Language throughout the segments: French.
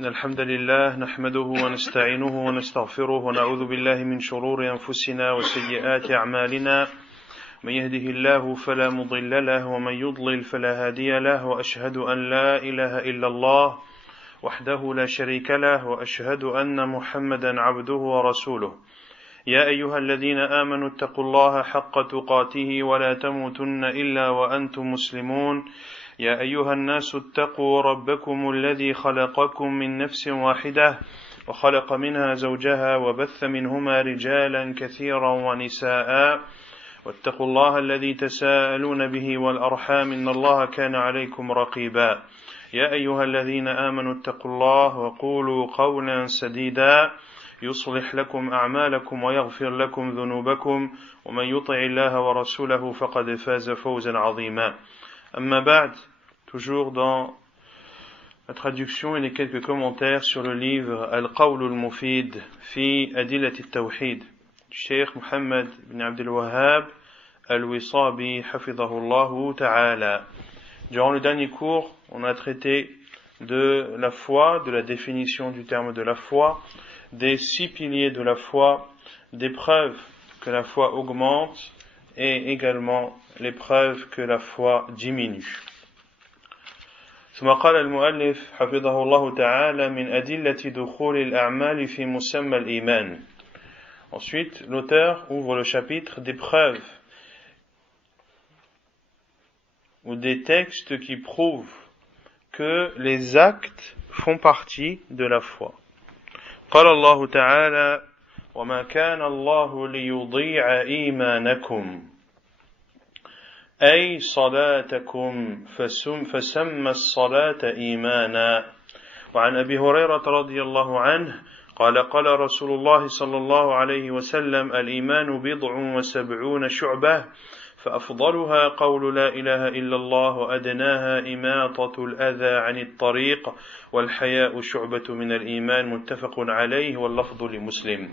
إن الحمد لله نحمده ونستعينه ونستغفره ونعوذ بالله من شرور أنفسنا وسيئات أعمالنا من يهده الله فلا مضل له ومن يضلل فلا هادي له وأشهد أن لا إله إلا الله وحده لا شريك له وأشهد أن محمدا عبده ورسوله يا أيها الذين آمنوا اتقوا الله حق تقاته ولا تموتن إلا وأنتم مسلمون يا أيها الناس اتقوا ربكم الذي خلقكم من نفس واحدة وخلق منها زوجها وبث منهما رجالا كثيرا ونساء واتقوا الله الذي تساءلون به والأرحام إن الله كان عليكم رقيبا يا أيها الذين آمنوا اتقوا الله وقولوا قولا سديدا يصلح لكم أعمالكم ويغفر لكم ذنوبكم ومن يطع الله ورسوله فقد فاز فوزا عظيما أما بعد. Toujours dans la traduction et les quelques commentaires sur le livre Al-Qawl al-Mufid fi Adilat al-Tawhid du Cheikh Muhammad ibn Abdul Wahhab al-Wisabi hafidhahullahu ta'ala. Durant le dernier cours, on a traité de la foi, de la définition du terme de la foi, des 6 piliers de la foi, des preuves que la foi augmente et également les preuves que la foi diminue. ثم قال المؤلف حفظه الله تعالى من أدلة دخول الأعمال في مسمى الإيمان. Ensuite, l'auteur ouvre le chapitre des preuves ou des textes qui prouvent que les actes font partie de la foi. قال الله تعالى وما كان الله ليضيع إيمانكم أي صلاتكم فسمى الصلاة إيمانا. وعن أبي هريرة رضي الله عنه قال قال رسول الله صلى الله عليه وسلم الإيمان 70 شعبة فأفضلها قول لا إله إلا الله وأدناها إماطة الأذى عن الطريق والحياء شعبة من الإيمان متفق عليه واللفظ لمسلم.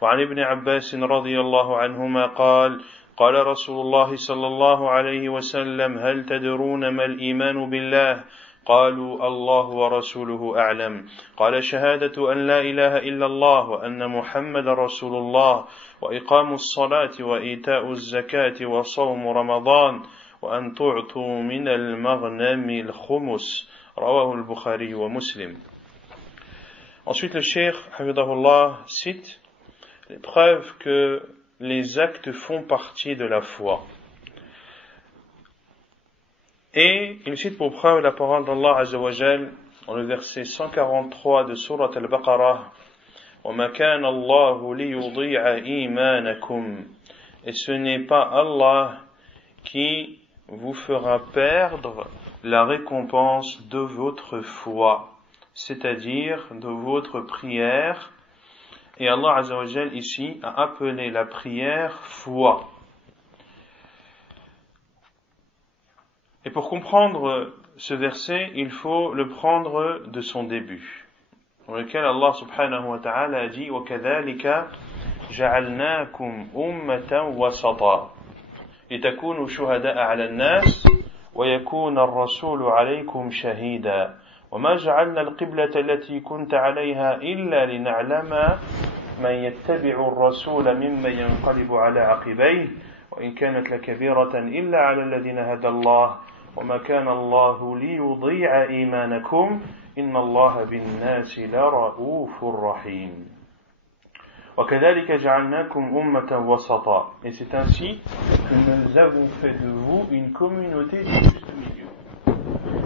وعن ابن عباس رضي الله عنهما قال قال رسول الله صلى الله عليه وسلم هل تدرون ما الإيمان بالله قالوا الله ورسوله أعلم قال شهادة أن لا إله إلا الله وأن محمد رسول الله وإقام الصلاة وإيتاء الزكاة وصوم رمضان وأن تعطوا من المغنم الخمس رواه البخاري ومسلم. Ensuite le cheikh hafidhahullah cite les preuves que les actes font partie de la foi. Et il cite pour preuve la parole d'Allah Azza wa Jal dans le verset 143 de Surat Al-Baqarah وَمَا كَانَ اللَّهُ لِيُضِيعَ إِيمَانَكُمْ. Et ce n'est pas Allah qui vous fera perdre la récompense de votre foi, c'est-à-dire de votre prière. Et Allah Azza wa Jal ici a appelé la prière foi. Et pour comprendre ce verset, il faut le prendre de son début, dans lequel Allah subhanahu wa ta'ala a dit وَكَذَلِكَ جَعَلْنَاكُمْ أُمَّةً وَسَطًا لِتَكُونُوا شُهَدَاءَ عَلَى النَّاسِ وَيَكُونَ الرَّسُولُ عَلَيْكُمْ شَهِيدًا وما جعلنا القبلة التي كنت عليها إلا لنعلم من يتبع الرسول ممن ينقلب على عقبيه وإن كانت لكبيرة إلا على الذين هدى الله وما كان الله ليضيع إيمانكم إن الله بالناس لرؤوف رحيم وكذلك جعلناكم أمة وسطا. Et c'est ainsi que nous avons fait de vous une communauté du juste milieu.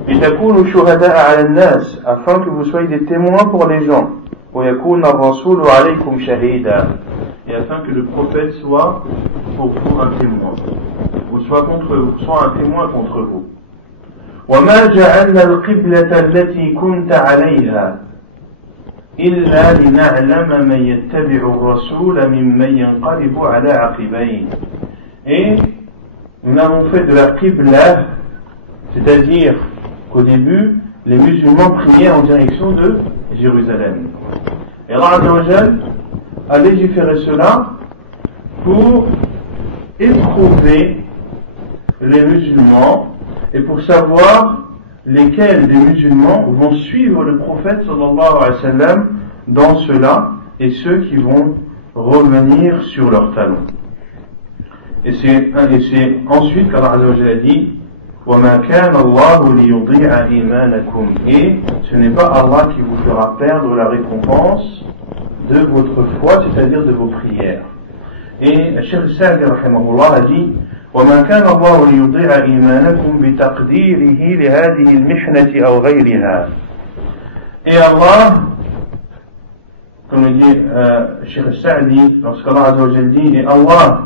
لِتَكُونُوا شُهَدَاءَ عَلَى النَّاسِ, afin que vous soyez des témoins pour les gens. وَيَكُونَ الرَّسُولُ عَلَيْكُمْ شَهِيدًا, et afin que le prophète soit pour vous un témoin, ou soit un témoin contre vous. وَمَا جَعَلْنَا الْقِبْلَةَ الَّتِي كُنْتَ عَلَيْهَا إِلَّا لِنَعْلَمَ مَنْ يَتَّبِعُ الرَّسُولَ مِمَّنْ يَنْقَلِبُ عَلَى عَقِبَيْهِ. Et nous avons fait de la qibla, c'est-à-dire qu'au début, les musulmans priaient en direction de Jérusalem. Et Allah Azza wa Jal a légiféré cela pour éprouver les musulmans et pour savoir lesquels des musulmans vont suivre le prophète sallallahu alayhi wa sallam dans cela, et ceux qui vont revenir sur leurs talons. Et c'est ensuite qu'Allah Azza wa Jalla a dit وَمَا كَانَ اللَّهُ لِيُضِيعَ إِيمَانَكُمْ, et ce n'est pas Allah qui vous fera perdre la récompense de votre foi, c'est-à-dire de vos prières. Et Cheikh Sa'di rahimahullah a dit وَمَا كَانَ اللَّهُ لِيُضِيعَ إِيمَانَكُمْ بِتَقْدِيرِهِ لِهَذِهِ الْمِحْنَةِ أَوْ غَيْرِهَا. Et Allah, comme le dit Cheikh Sa'di, lorsqu'Allah Azza wa Jalla dit et Allah,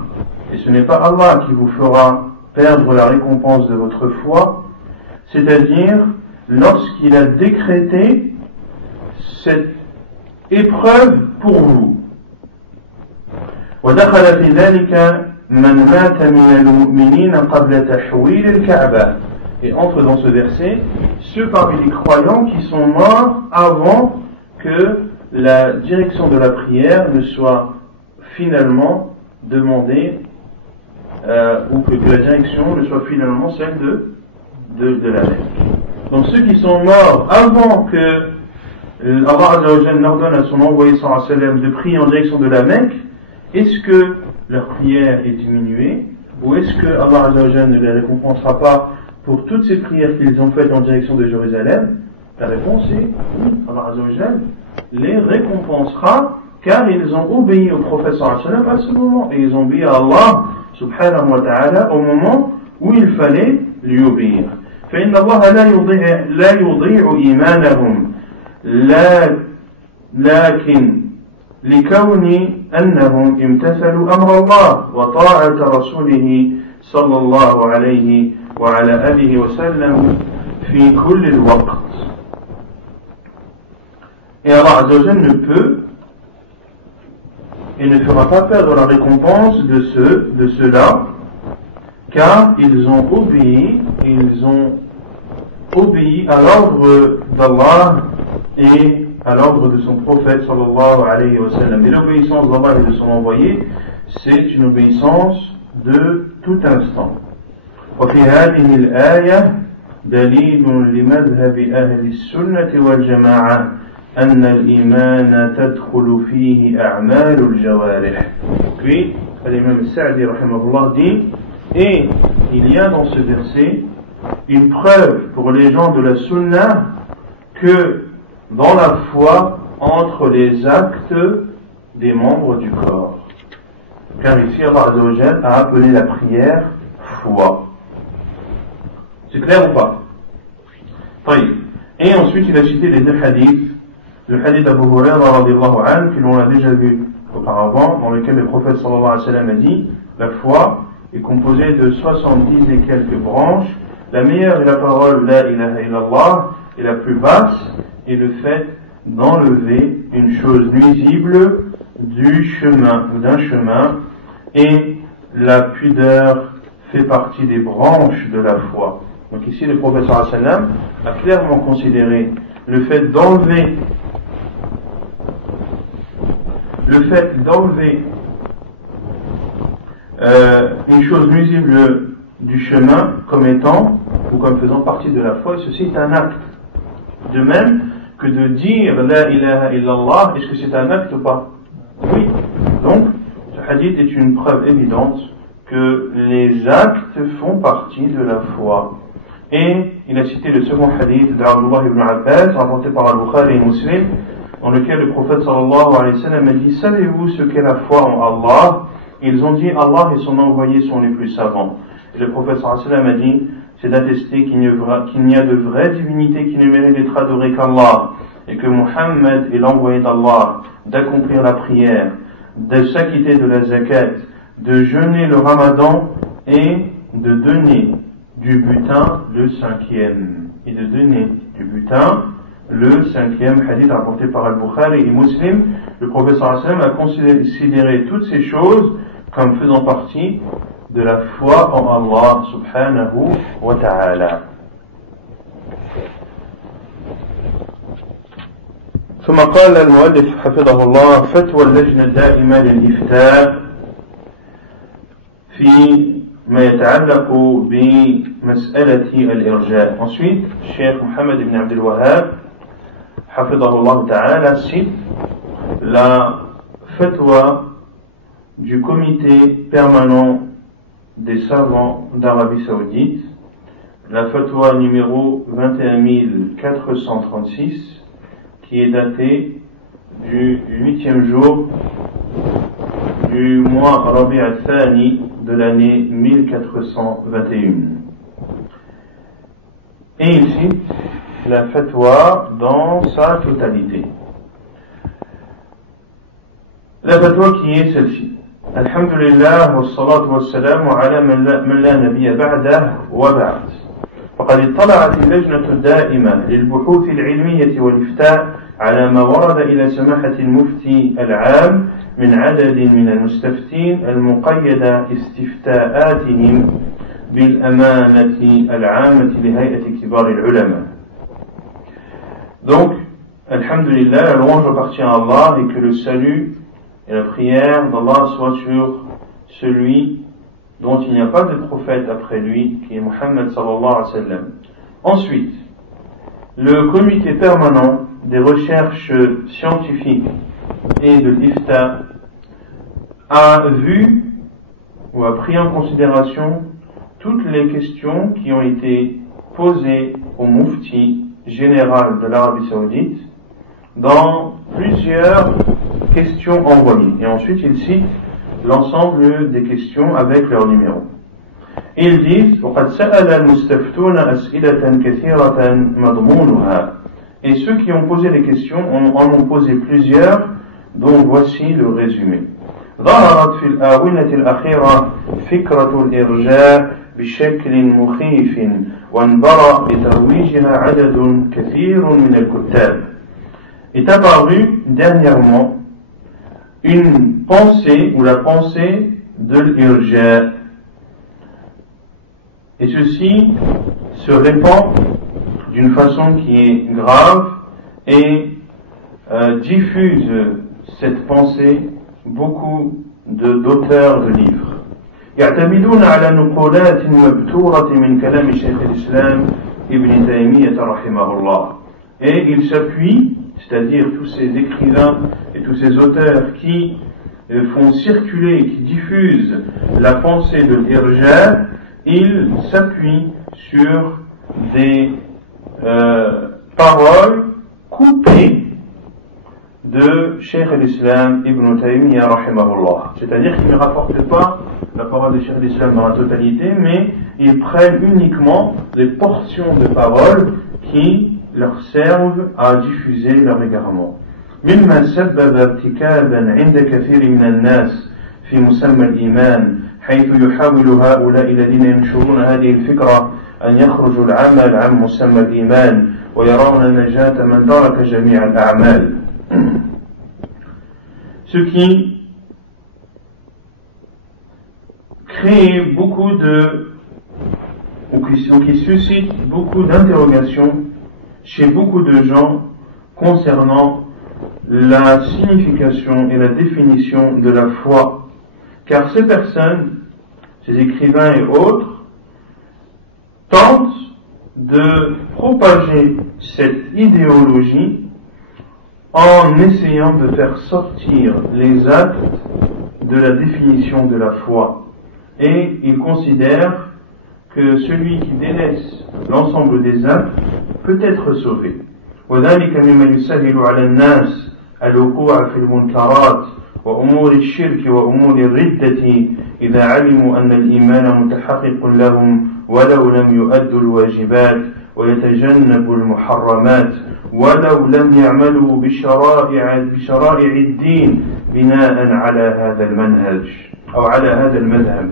et ce n'est pas Allah qui vous fera perdre la récompense de votre foi, c'est-à-dire lorsqu'il a décrété cette épreuve pour vous. وَدَخَلَ فِي ذَلِكَ مَنْ مَاتَ مِنَ الْمُؤْمِنِينَ قَبْلَ تَحْوِيلِ الْكَعْبَةِ. Et entre dans ce verset ceux parmi les croyants qui sont morts avant que la direction de la prière ne soit finalement demandée, ou que la direction ne soit finalement celle de la Mecque. Donc ceux qui sont morts avant que Allah Azza wa Jalla n'ordonne à son envoyé sallallahu alayhi wa sallam de prier en direction de la Mecque, est-ce que leur prière est diminuée, ou est-ce que Allah Azza wa Jalla ne les récompensera pas pour toutes ces prières qu'ils ont faites en direction de Jérusalem? La réponse est oui, Allah Azza wa Jalla les récompensera, car ils ont obéi au prophète sallallahu alayhi wa sallam à ce moment, et ils ont obéi à Allah subhanahu wa ta'ala au moment où il fallait lui obéir. فإن الله لا يضيع إيمانهم لكن لكون أنهم امتثلوا أمر الله وطاعة رسوله صلى الله عليه وعلى آله وسلم في كل الوقت. Et Allah Azza wa Jalla ne peut et ne fera pas perdre la récompense de ceux-là, car ils ont obéi à l'ordre d'Allah et à l'ordre de son prophète sallallahu alayhi wa sallam. Et l'obéissance d'Allah et de son envoyé, c'est une obéissance de tout instant. وفي هذه الآية دليل لمذهب أهل السنة والجماعة أن الإيمان تدخل فيه أعمال الجوارح. Puis, l'imam Sa'di rahimahullah dit, et il y a dans ce verset une preuve pour les gens de la sunna que dans la foi entre les actes des membres du corps. Car ici Allah Azza wa Jalla a appelé la prière foi. C'est clair ou pas? Et ensuite il a cité les deux hadiths. Le hadith d'Abu Hurayra radiyallahu anhu, que l'on a déjà vu auparavant, dans lequel le prophète sallallahu alayhi wa sallam a dit la foi est composée de 70 et quelques branches. La meilleure est la parole La ilaha illallah, et la plus basse est le fait d'enlever une chose nuisible du chemin ou d'un chemin, et la pudeur fait partie des branches de la foi. Donc ici le prophète sallallahu alayhi wa sallam a clairement considéré le fait d'enlever une chose nuisible du chemin comme étant ou comme faisant partie de la foi, et ceci est un acte. De même que de dire La ilaha illallah, est-ce que c'est un acte ou pas? Oui. Donc, ce hadith est une preuve évidente que les actes font partie de la foi. Et il a cité le second hadith d'Abdullah ibn Abbas, rapporté par Al-Bukhari et Muslim, dans lequel le prophète sallallahu alayhi wa sallam a dit savez-vous ce qu'est la foi en Allah? Ils ont dit Allah et son envoyé sont les plus savants. Et le prophète sallallahu alayhi wa sallam a dit c'est d'attester qu'il n'y a de vraie divinité qui ne mérite d'être adorée qu'Allah, et que Muhammad est l'envoyé d'Allah, d'accomplir la prière, de s'acquitter de la zakat, de jeûner le ramadan et de donner du butin le cinquième. Et de donner du butin le cinquième, hadith rapporté par Al-Bukhari et Muslim. Le prophète sallallahu alayhi wa sallam a considéré toutes ces choses comme faisant partie de la foi en Allah subhanahu wa ta'ala. ثم قال المؤلف حفظه الله فتوى اللجنة الدائمة للإفتاء في ما يتعلق مسألة الإرجاء. Ensuite, Cheikh Mohammed ibn Abdel Wahhab, hafidahullah ta'ala, cite la fatwa du comité permanent des savants d'Arabie Saoudite, la fatwa numéro 21436, qui est datée du 8e jour du mois Rabi' al-Thani de l'année 1421. Et il cite la fatwa dans sa totalité. La fatwa qui est celle-ci: Alhamdulillah wa salatu wa salamu ala man la nabiyya ba'dah wa ba'd. فقد اطلعت اللجنة الدائمة للبحوث العلمية والإفتاء على ما ورد إلى سماحة المفتي العام من عدد من المستفتين المقيدة استفتاءاتهم بالأمانة العامة لهيئة كبار العلماء. Donc, Alhamdulillah, la louange appartient à Allah et que le salut et la prière d'Allah soient sur celui dont il n'y a pas de prophète après lui, qui est Muhammad sallallahu alayhi wa sallam. Ensuite, le comité permanent des recherches scientifiques et de l'IFTA a vu ou a pris en considération toutes les questions qui ont été posées au Mufti général de l'Arabie Saoudite dans plusieurs questions envoyées. Et ensuite, il cite l'ensemble des questions avec leur numéro. Ils disent وقد سأل المستفتون أسئلة كثيرة مضمونها. Et ceux qui ont posé les questions en ont posé plusieurs, dont voici le résumé. ظهرت في الآونة الأخيرة فكرة الإرجاء بشكل مخيف وانبرأ بترويجها عدد كثير من الكتاب. Est apparue dernièrement une pensée ou la pensée de l'irja, et ceci se répand d'une façon qui est grave et diffuse cette pensée beaucoup d'auteurs de livres. يعتمدون على نقولات مبتورة من كلام شيخ الإسلام ابن تيمية رحمه الله. Et ils s'appuient, c'est-à-dire tous ces écrivains et tous ces auteurs qui font circuler, qui diffusent la pensée de l'irja, ils s'appuient sur des paroles coupées de Cheikh al-Islam ibn Taymiyyah rahimahullah. C'est-à-dire qu'ils ne rapportent pas la parole de Cheikh al-Islam dans la totalité, mais ils prennent uniquement les portions de paroles qui leur servent à diffuser leur égarement. مما سبب ارتكابا عند كثير من الناس في مسمى الإيمان حيث يحاول هؤلاء الذين ينشرون هذه الفكرة أن يخرجوا العمل عن مسمى الإيمان ويرون النجاة من ترك جميع الأعمال. Ce qui crée beaucoup ou qui suscite beaucoup d'interrogations chez beaucoup de gens concernant la signification et la définition de la foi. Car ces personnes, ces écrivains et autres, tentent de propager cette idéologie en essayant de faire sortir les actes de la définition de la foi. Et ils considèrent que celui qui délaisse l'ensemble des actes peut être sauvé. وذلك مما يسهل على الناس الوقوع في المنكرات وأمور الشرك وأمور الردة إذا علموا أن الإيمان متحقق لهم ولو لم يؤدوا الواجبات ويتجنبوا المحرمات ولو لم يعملوا بشرائع الدين بناء على هذا المنهج أو على هذا المذهب.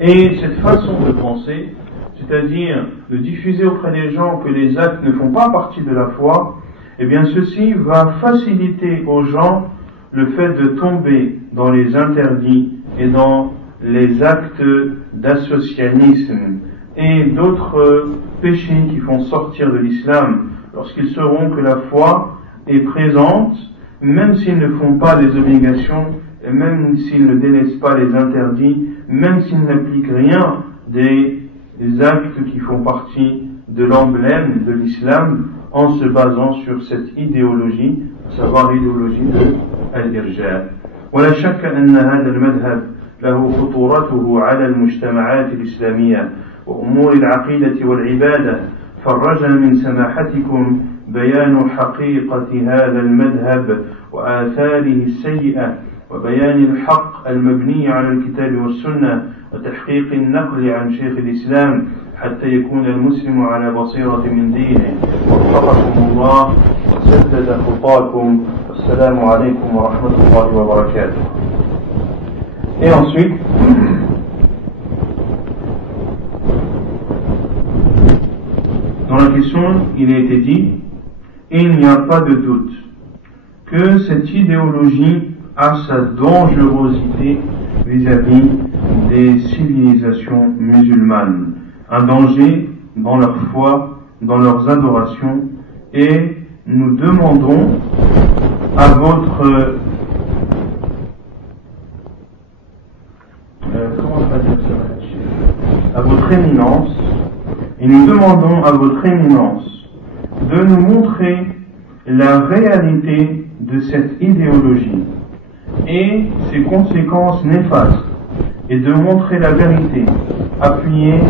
Et cette façon de penser, c'est-à-dire de diffuser auprès des gens que les actes ne font pas partie de la foi, eh bien ceci va faciliter aux gens le fait de tomber dans les interdits et dans les actes d'associanisme et d'autres péchés qui font sortir de l'islam lorsqu'ils sauront que la foi est présente, même s'ils ne font pas les obligations, et même s'ils ne délaissent pas les interdits, même s'ils n'appliquent rien des les actes qui font partie de l'emblème de l'islam en se basant sur cette idéologie, à savoir l'idéologie de al-irja'. ولا شك أن هذا المذهب له خطورته على المجتمعات الإسلامية وأمور العقيدة والعبادة، فرجا من سماحتكم بيان حقيقة هذا المذهب وآثاره السيئة وبيان الحق المبني على الكتاب والسنة وتحقيق النقل عن شيخ الإسلام حتى يكون المسلم على بصيرة من دينه. وفقكم الله وسدد خطاكم. والسلام عليكم ورحمة الله وبركاته. Et ensuite, dans la question, il a été dit, il n'y a pas de doute que cette idéologie a sa dangerosité vis-à-vis des civilisations musulmanes, un danger dans leur foi, dans leurs adorations, et nous demandons à votre éminence, et nous demandons à votre éminence de nous montrer la réalité de cette idéologie et ses conséquences néfastes, et de montrer la vérité appuyée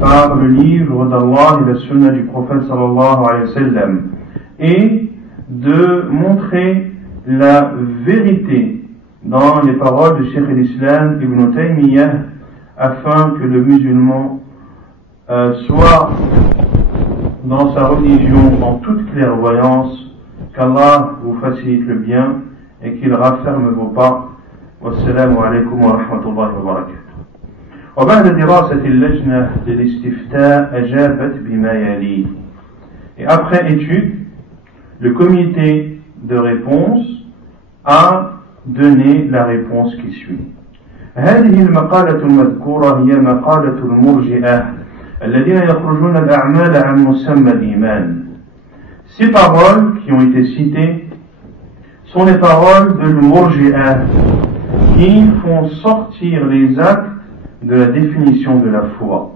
par le livre d'Allah et la sunna du prophète sallallahu alayhi wa sallam, et de montrer la vérité dans les paroles du Cheikh al-Islam Ibn Taymiyyah, afin que le musulman soit dans sa religion en toute clairvoyance, qu'Allah vous facilite le bien et qu'il rafferme vos pas. Wassalamu alaikum wa rahmatullahi wa barakatuh. وبعد دراسة اللجنة للاستفتاء أجابت بما يلي. Et après étude, le comité de réponse a donné la réponse qui suit. هذه المقالة المذكورة هي مقالة المرجئة الذين يخرجون الأعمال عن مسمى الإيمان. Ces paroles qui ont été citées sont les paroles de l'Murji'ah qui font sortir les actes de la définition de la foi.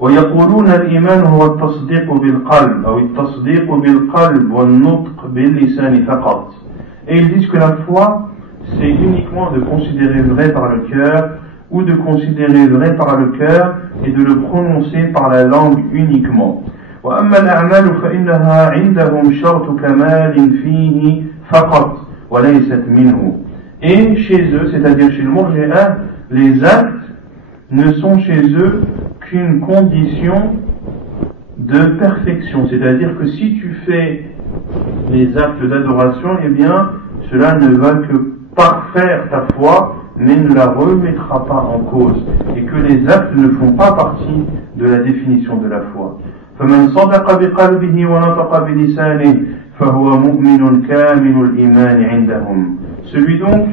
ويقولون الإيمان هو التصديق بالقلب أو التصديق بالقلب والنطق باللسان فقط. Et ils disent que la foi, c'est uniquement de considérer vrai par le cœur, ou de considérer vrai par le cœur et de le prononcer par la langue uniquement. وأما الأعمال فإنها عندهم شرط كمال فيه فقط وليست منه. Et chez eux, c'est-à-dire chez le Murji'ah, les actes ne sont chez eux qu'une condition de perfection. C'est-à-dire que si tu fais les actes d'adoration, eh bien, cela ne va que parfaire ta foi, mais ne la remettra pas en cause, et que les actes ne font pas partie de la définition de la foi. فمن صدق بقلبه ونطق بلسانه فهو مؤمن كامل الإيمان عندهم. Celui donc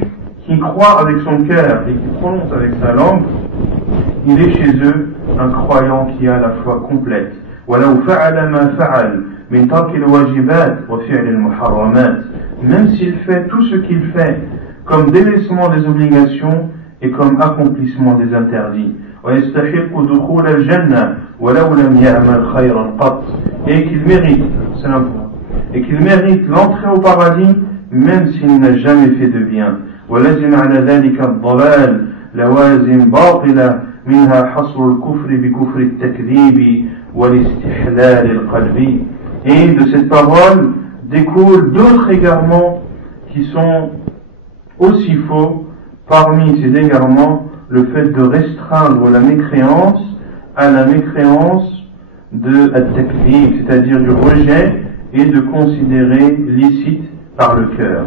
qui croit avec son cœur et qui prononce avec sa langue, il est chez eux un croyant qui a la foi complète. ولو فعل ما فعل من ترك الواجبات وفعل المحرمات. Même s'il fait tout ce qu'il fait comme délaissement des obligations et comme accomplissement des interdits. ويستحق دخول الجنة ولو لم يعمل خيرا قط. Et qu'il mérite, c'est un point, et qu'il mérite l'entrée au paradis même s'il n'a jamais fait de bien. ولزم على ذلك الضلال لوازم باطلة منها حصر الكفر بكفر التكذيب والاستحلال القلبي. Et de cette parole découlent d'autres égarements qui sont aussi faux. Parmi ces égarements, le fait de restreindre la mécréance à la mécréance de at-takdhib, c'est-à-dire du rejet, et de considérer licite par le cœur.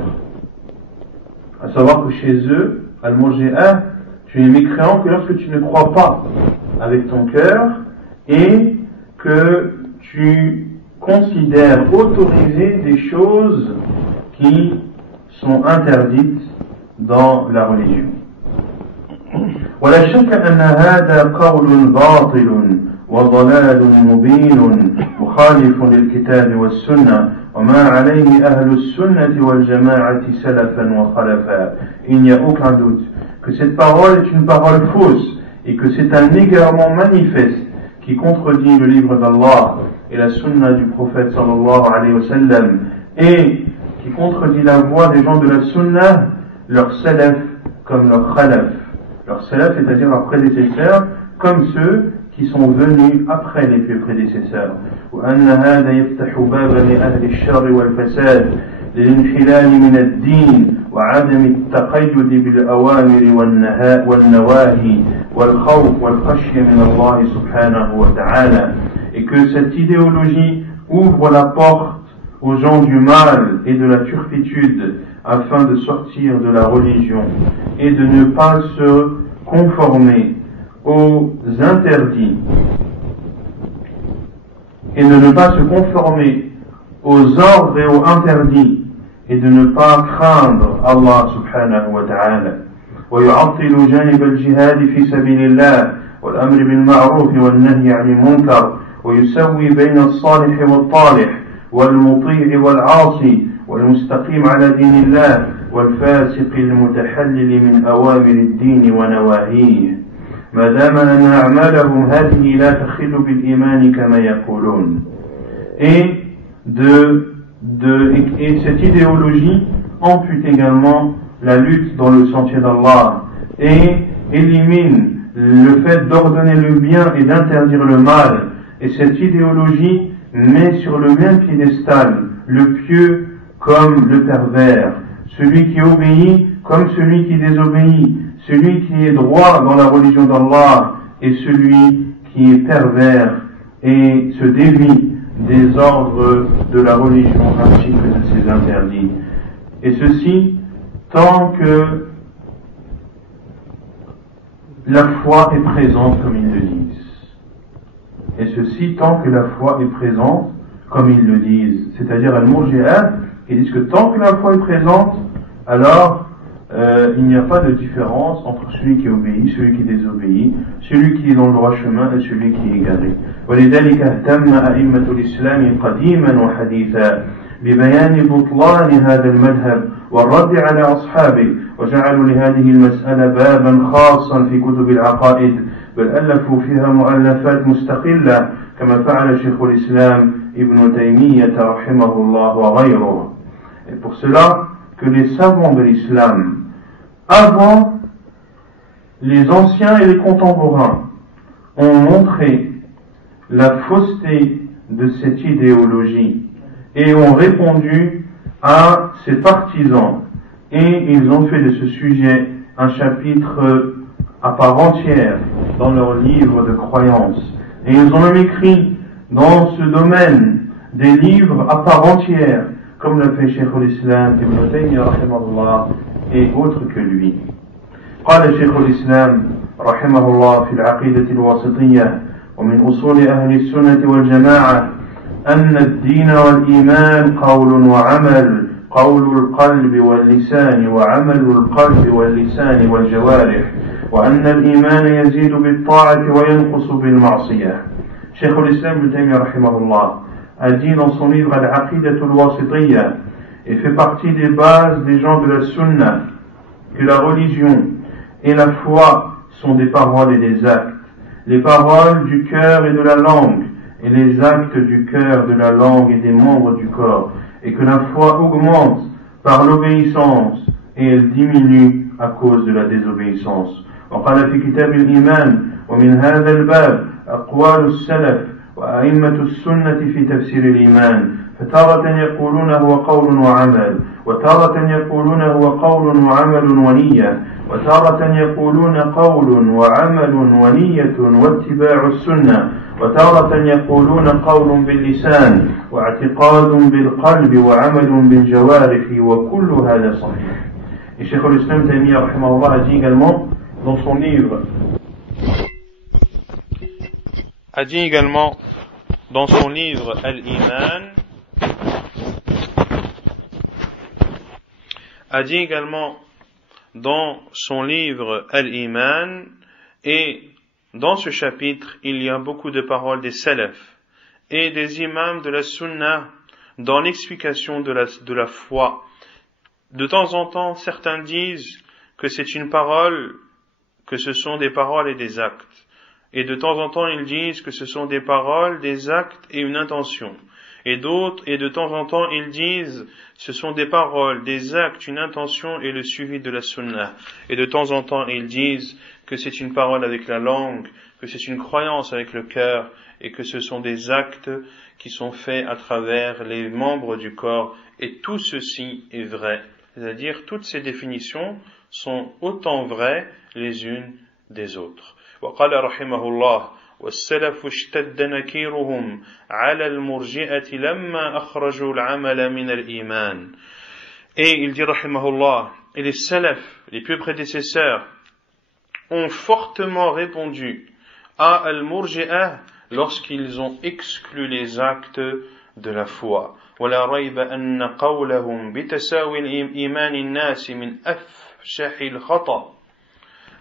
À savoir que chez eux, al-Murji'ah, tu es mécréant que lorsque tu ne crois pas avec ton cœur et que tu considères autoriser des choses qui sont interdites dans la religion. ولا شك أن هذا قول باطل وضلال مبين مخالف للكتاب والسنة وما عليه أهل السنة والجماعة سلفا وخلفا. Il n'y a aucun doute que cette parole est une parole fausse et que c'est un égarement manifeste qui contredit le livre d'Allah et la sunna du prophète sallallahu alayhi wa sallam et qui contredit la voie des gens de la sunna, leur salaf comme leur khalaf. Leur salaf, c'est-à-dire leurs prédécesseurs, comme ceux qui sont venus après les pieux prédécesseurs. وأن هذا يفتح بابا لأهل الشر والفساد للانحلال من الدين وعدم التقيد بالأوامر والنواهي والخوف والخشية من الله سبحانه وتعالى. Et que cette idéologie ouvre la porte aux gens du mal et de la turpitude afin de sortir de la religion et de ne pas se conformer aux interdits et de ne pas se conformer aux ordres et aux interdits et de ne pas craindre Allah subhanahu wa ta'ala. ويعطل جانب الجهاد في سبيل الله والأمر بالمعروف والنهي عن المنكر ويسوي بين الصالح والطالح والمطيع والعاصي والمستقيم على دين الله والفاسق المتحلل من أوامر الدين ونواهيه ما دام أن أعمالهم هذه لا تخل بالإيمان كما يقولون. Et cette idéologie ampute également la lutte dans le sentier d'Allah et élimine le fait d'ordonner le bien et d'interdire le mal. Et cette idéologie met sur le même piédestal le pieux comme le pervers, celui qui obéit comme celui qui désobéit, celui qui est droit dans la religion d'Allah et celui qui est pervers et se dévie des ordres de la religion ainsi que de ses interdits. Et ceci tant que la foi est présente comme ils le disent. Et ceci tant que la foi est présente comme ils le disent. C'est-à-dire al-Murji'a, qui disent que tant que la foi est présente, alors il n'y a pas de différence entre celui qui obéit, celui qui désobéit, celui qui est dans le droit chemin et celui qui est égaré. ولذلك اهتم أئمة الإسلام قديما وحديثا ببيان بطلان هذا المذهب والرد على أصحابه وجعلوا لهذه المسألة بابا خاصا في كتب العقائد بل ألفوا فيها مؤلفات مستقلة كما فعل شيخ الإسلام ابن تيمية رحمه الله وغيره. Et pour cela que les savants de l'islam, avant les anciens et les contemporains, ont montré la fausseté de cette idéologie et ont répondu à ses partisans, et ils ont fait de ce sujet un chapitre à part entière dans leur livre de croyance, et ils ont même écrit dans ce domaine des livres à part entière comme l'a fait Cheikh al-Islam Ibn Taymiyyah rahimahullah et autres que lui. قال شيخ الإسلام رحمه الله في العقيدة الواسطية ومن أصول أهل السنة والجماعة أن الدين والإيمان قول وعمل، قول القلب واللسان وعمل القلب واللسان والجوارح، وأن الإيمان يزيد بالطاعة وينقص بالمعصية. شيخ الإسلام ابن تيمية رحمه الله a dit dans son livre Al-Aqidatul Wasitiyya et fait partie des bases des gens de la sunna que la religion et la foi sont des paroles et des actes, les paroles du cœur et de la langue et les actes du cœur, de la langue et des membres du corps, et que la foi augmente par l'obéissance et elle diminue à cause de la désobéissance. وقال في كتاب الإيمان ومن هذا الباب أقوال السلف وأئمة السنة في تفسير الإيمان فتارة يقولون هو قول وعمل وتارة يقولون هو قول وعمل ونية وتارة يقولون قول وعمل ونية واتباع السنة وتارة يقولون قول باللسان واعتقاد بالقلب وعمل بالجوارح وكل هذا صحيح. Et Cheikh al-Islam Taymiyyah rahimahullah a dit également dans son livre Al-Iman, a dit également dans son livre Al-Iman, et dans ce chapitre il y a beaucoup de paroles des salafs et des imams de la sunna dans l'explication de la foi. De temps en temps, certains disent que c'est une parole, que ce sont des paroles et des actes. Et de temps en temps, ils disent que ce sont des paroles, des actes et une intention. Et de temps en temps, ils disent ce sont des paroles, des actes, une intention et le suivi de la sunna. Et de temps en temps, ils disent que c'est une parole avec la langue, que c'est une croyance avec le cœur, et que ce sont des actes qui sont faits à travers les membres du corps. Et tout ceci est vrai. C'est-à-dire, toutes ces définitions sont autant vraies les unes des autres. وقال رحمه الله والسلف اشتد نكيرهم على المرجئة لما أخرجوا العمل من الإيمان. Et il dit rahimahullah, et les salafs, les plus prédécesseurs, ont fortement répondu à al-murji'ah lorsqu'ils ont exclu les actes de la foi. ولا ريب أن قولهم بتساوي الإيمان الناس من أفشح الخطأ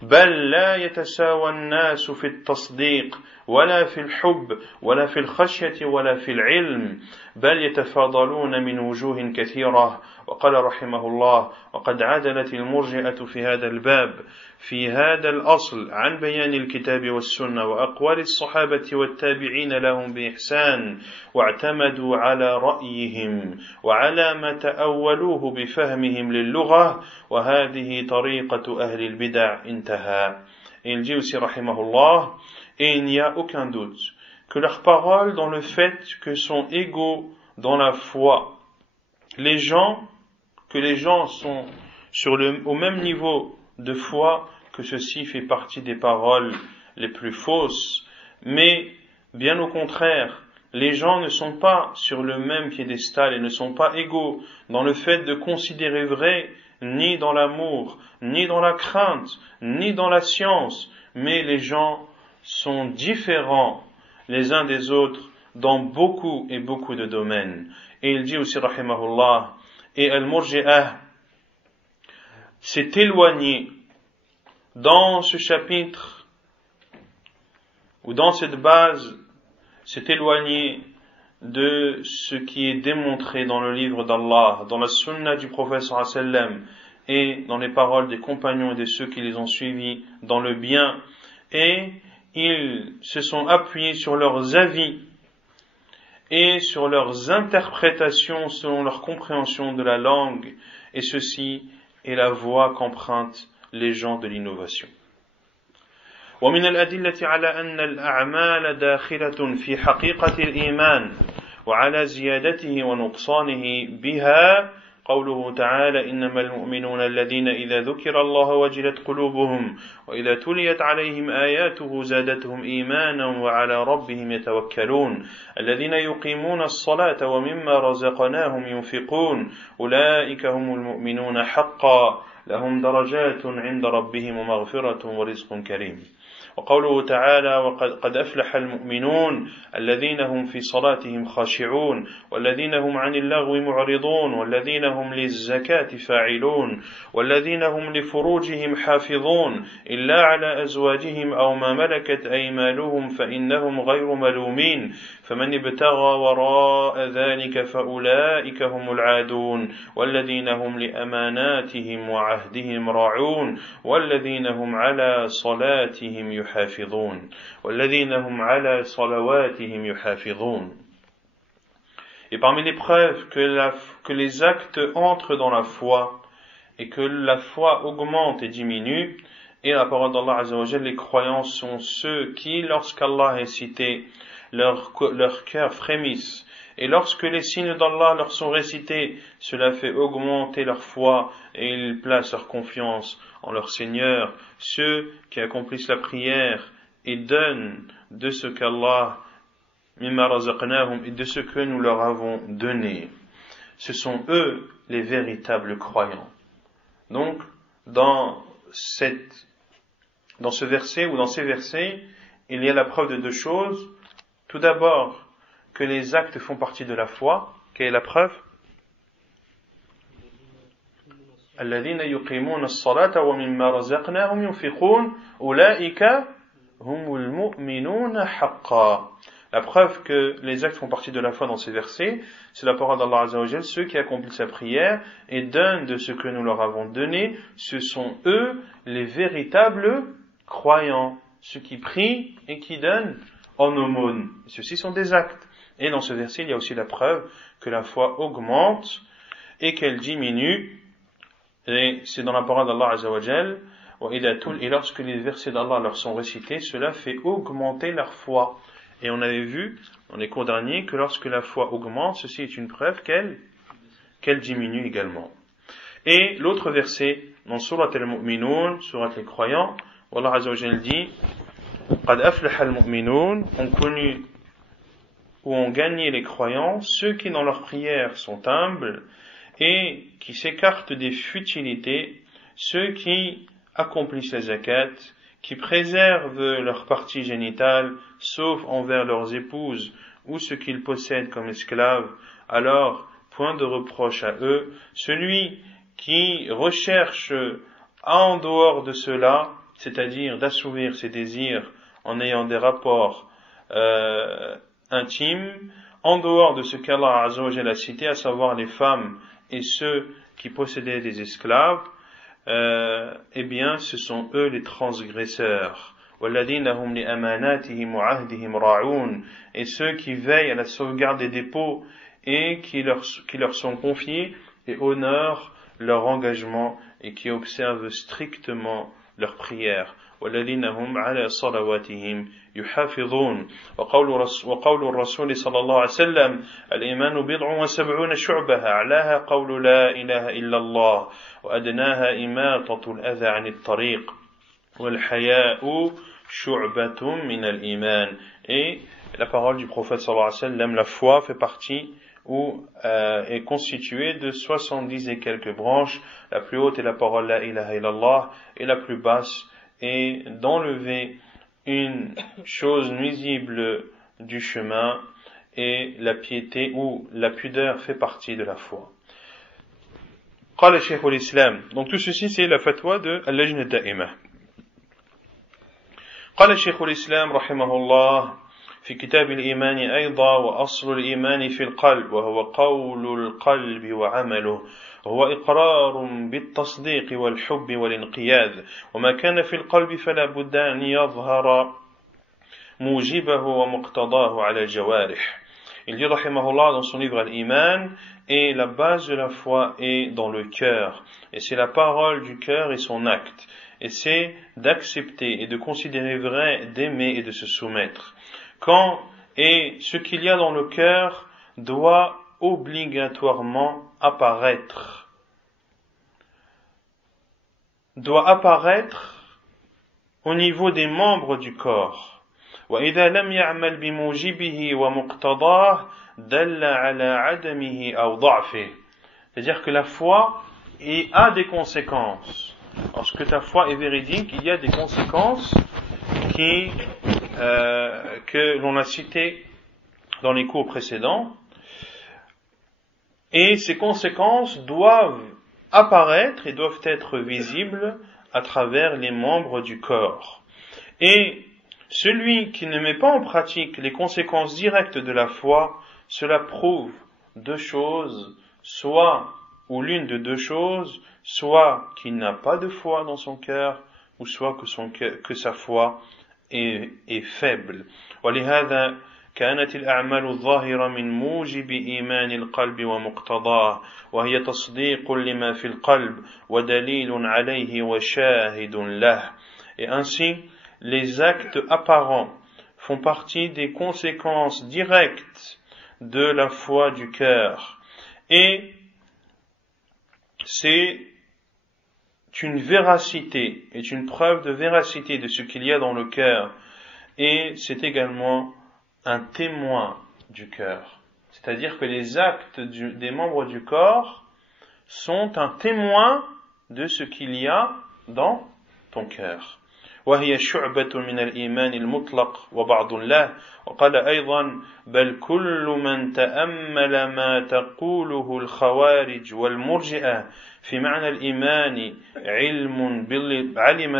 بل لا يتساوى الناس في التصديق ولا في الحب ولا في الخشية ولا في العلم بل يتفاضلون من وجوه كثيرة. وقال رحمه الله وقد عدلت المرجئة في هذا الباب في هذا الأصل عن بيان الكتاب والسنة وأقوال الصحابة والتابعين لهم بإحسان واعتمدوا على رأيهم وعلى ما تأولوه بفهمهم للغة وهذه طريقة أهل البدع انتهى. Et il dit aussi rahimahullah, et il n'y a aucun doute que leurs paroles dans le fait que sont égaux dans la foi que les gens sont au même niveau de foi, que ceci fait partie des paroles les plus fausses, mais bien au contraire, les gens ne sont pas sur le même piédestal et ne sont pas égaux dans le fait de considérer vrai, ni dans l'amour, ni dans la crainte, ni dans la science, mais les gens sont différents les uns des autres dans beaucoup et beaucoup de domaines. Et il dit aussi rahimahullah, et al-murji'ah s'est éloigné dans ce chapitre ou dans cette base, s'est éloigné de ce qui est démontré dans le livre d'Allah, dans la sunna du prophète sallallahu alayhi wa sallam et dans les paroles des compagnons et de ceux qui les ont suivis dans le bien, et ils se sont appuyés sur leurs avis et sur leurs interprétations selon leur compréhension de la langue, et ceci est la voie qu'empruntent les gens de l'innovation. ومن الأدلة على أن الأعمال داخلة في حقيقة الإيمان وعلى زيادته ونقصانه بها قوله تعالى إنما المؤمنون الذين إذا ذكر الله وجلت قلوبهم وإذا تليت عليهم آياته زادتهم إيمانا وعلى ربهم يتوكلون الذين يقيمون الصلاة ومما رزقناهم ينفقون أولئك هم المؤمنون حقا لهم درجات عند ربهم ومغفرة ورزق كريم. وقوله تعالى وقد أفلح المؤمنون الذين هم في صلاتهم خاشعون والذين هم عن اللغو معرضون والذين هم للزكاة فاعلون والذين هم لفروجهم حافظون إلا على أزواجهم أو ما ملكت أيمانهم فإنهم غير ملومين فمن ابتغى وراء ذلك فأولئك هم العادون والذين هم لأماناتهم وعهدهم راعون والذين هم على صلاتهم يحافظون والذين هم على صلواتهم يحافظون. Et parmi les preuves que les actes entrent dans la foi et que la foi augmente et diminue, et la parole d'Allah Azza wa Jal, les croyants sont ceux qui, lorsqu'Allah est cité, leur cœur frémissent, et lorsque les signes d'Allah leur sont récités, cela fait augmenter leur foi et ils placent leur confiance en leur Seigneur. Ceux qui accomplissent la prière et donnent de ce qu'Allah mimma razaqnahum et de ce que nous leur avons donné, ce sont eux les véritables croyants. Donc, dans ce verset ou dans ces versets, il y a la preuve de deux choses. Tout d'abord, que les actes font partie de la foi. Quelle est la preuve? الذين يقيمون الصلاة ومما رزقناهم ينفقون أولئك هم المؤمنون حقا. La preuve que les actes font partie de la foi dans ces versets, c'est la parole d'Allah Azza wa Jal, ceux qui accomplissent la prière et donnent de ce que nous leur avons donné, ce sont eux les véritables croyants. ceux qui prient et qui donnent en aumône. Ceux-ci sont des actes. Et dans ce verset, il y a aussi la preuve que la foi augmente et qu'elle diminue. Et c'est dans la parole d'Allah Azza wa Jal. Et lorsque les versets d'Allah leur sont récités, cela fait augmenter leur foi. Et on avait vu dans les cours derniers que lorsque la foi augmente, ceci est une preuve qu'elle diminue également. Et l'autre verset, dans Surat al-Mu'minun, Surat les croyants, où Allah Azza wa Jal dit Qad aflaha al-mu'minun, ont connu ou ont gagné les croyants, ceux qui dans leurs prières sont humbles et qui s'écartent des futilités, ceux qui accomplissent la zakat, qui préservent leur partie génitale, sauf envers leurs épouses ou ce qu'ils possèdent comme esclaves, alors point de reproche à eux. Celui qui recherche en dehors de cela, c'est-à-dire d'assouvir ses désirs en ayant des rapports intimes, en dehors de ce qu'Allah Azza wa Jalla a cité, à savoir les femmes et ceux qui possédaient des esclaves, eh bien, ce sont eux les transgresseurs. Et ceux qui veillent à la sauvegarde des dépôts et qui leur sont confiés et honorent leur engagement et qui observent strictement leurs prières. والذين هم على صلواتهم يحافظون وقول الرسول صلى الله عليه وسلم الإيمان بضع وسبعون شعبة أعلاها قول لا إله إلا الله وأدناها إماطة الأذى عن الطريق والحياء شعبة من الإيمان. Et la parole du prophète sallallahu alayhi wa sallam, la foi fait partie ou est constituée de 70 et quelques branches. La plus haute est la parole la ilaha illallah et la plus basse est d'enlever une chose nuisible du chemin, et la piété ou la pudeur fait partie de la foi. قال شيخ الإسلام. Donc tout ceci c'est la fatwa de اللجنة الدائمة. قال شيخ الإسلام رحمه الله في كتاب الإيمان أيضا وأصل الإيمان في القلب وهو قول القلب وعمله هو إقرار بالتصديق والحب والانقياد وما كان في القلب فلا بد أن يظهر موجبه ومقتضاه على الجوارح. Il dit rahimahullah dans son livre Al-Iman, et la base de la foi est dans le cœur, et c'est la parole du cœur et son acte, et c'est d'accepter et de considérer vrai, d'aimer et de se soumettre. Et ce qu'il y a dans le cœur doit obligatoirement apparaître au niveau des membres du corps. وإذا لم يعمل بموجبه ومقتضاه دل على عدمه أو ضعفه. C'est-à-dire que la foi a des conséquences. Lorsque ta foi est véridique, il y a des conséquences que l'on a citées dans les cours précédents, et ces conséquences doivent apparaître et doivent être visibles à travers les membres du corps. Et celui qui ne met pas en pratique les conséquences directes de la foi, cela prouve deux choses, ou l'une de deux choses, soit qu'il n'a pas de foi dans son cœur, ou soit que sa foi est faible. ولهذا كانت الأعمال الظاهرة من موجب إيمان القلب ومقتضاه وهي تصديق لما في القلب ودليل عليه وشاهد له. Et ainsi, les actes apparents font partie des conséquences directes de la foi du cœur. Et c'est une véracité, est une preuve de véracité de ce qu'il y a dans le cœur. Et c'est également un témoin du cœur. C'est-à-dire que les actes des membres du corps sont un témoin de ce qu'il y a dans ton cœur. وهي شعبة من الإيمان المطلق وبعض له وقال أيضا بل كل من تأمل ما تقوله الخوارج والمرجئة في معنى الإيمان علم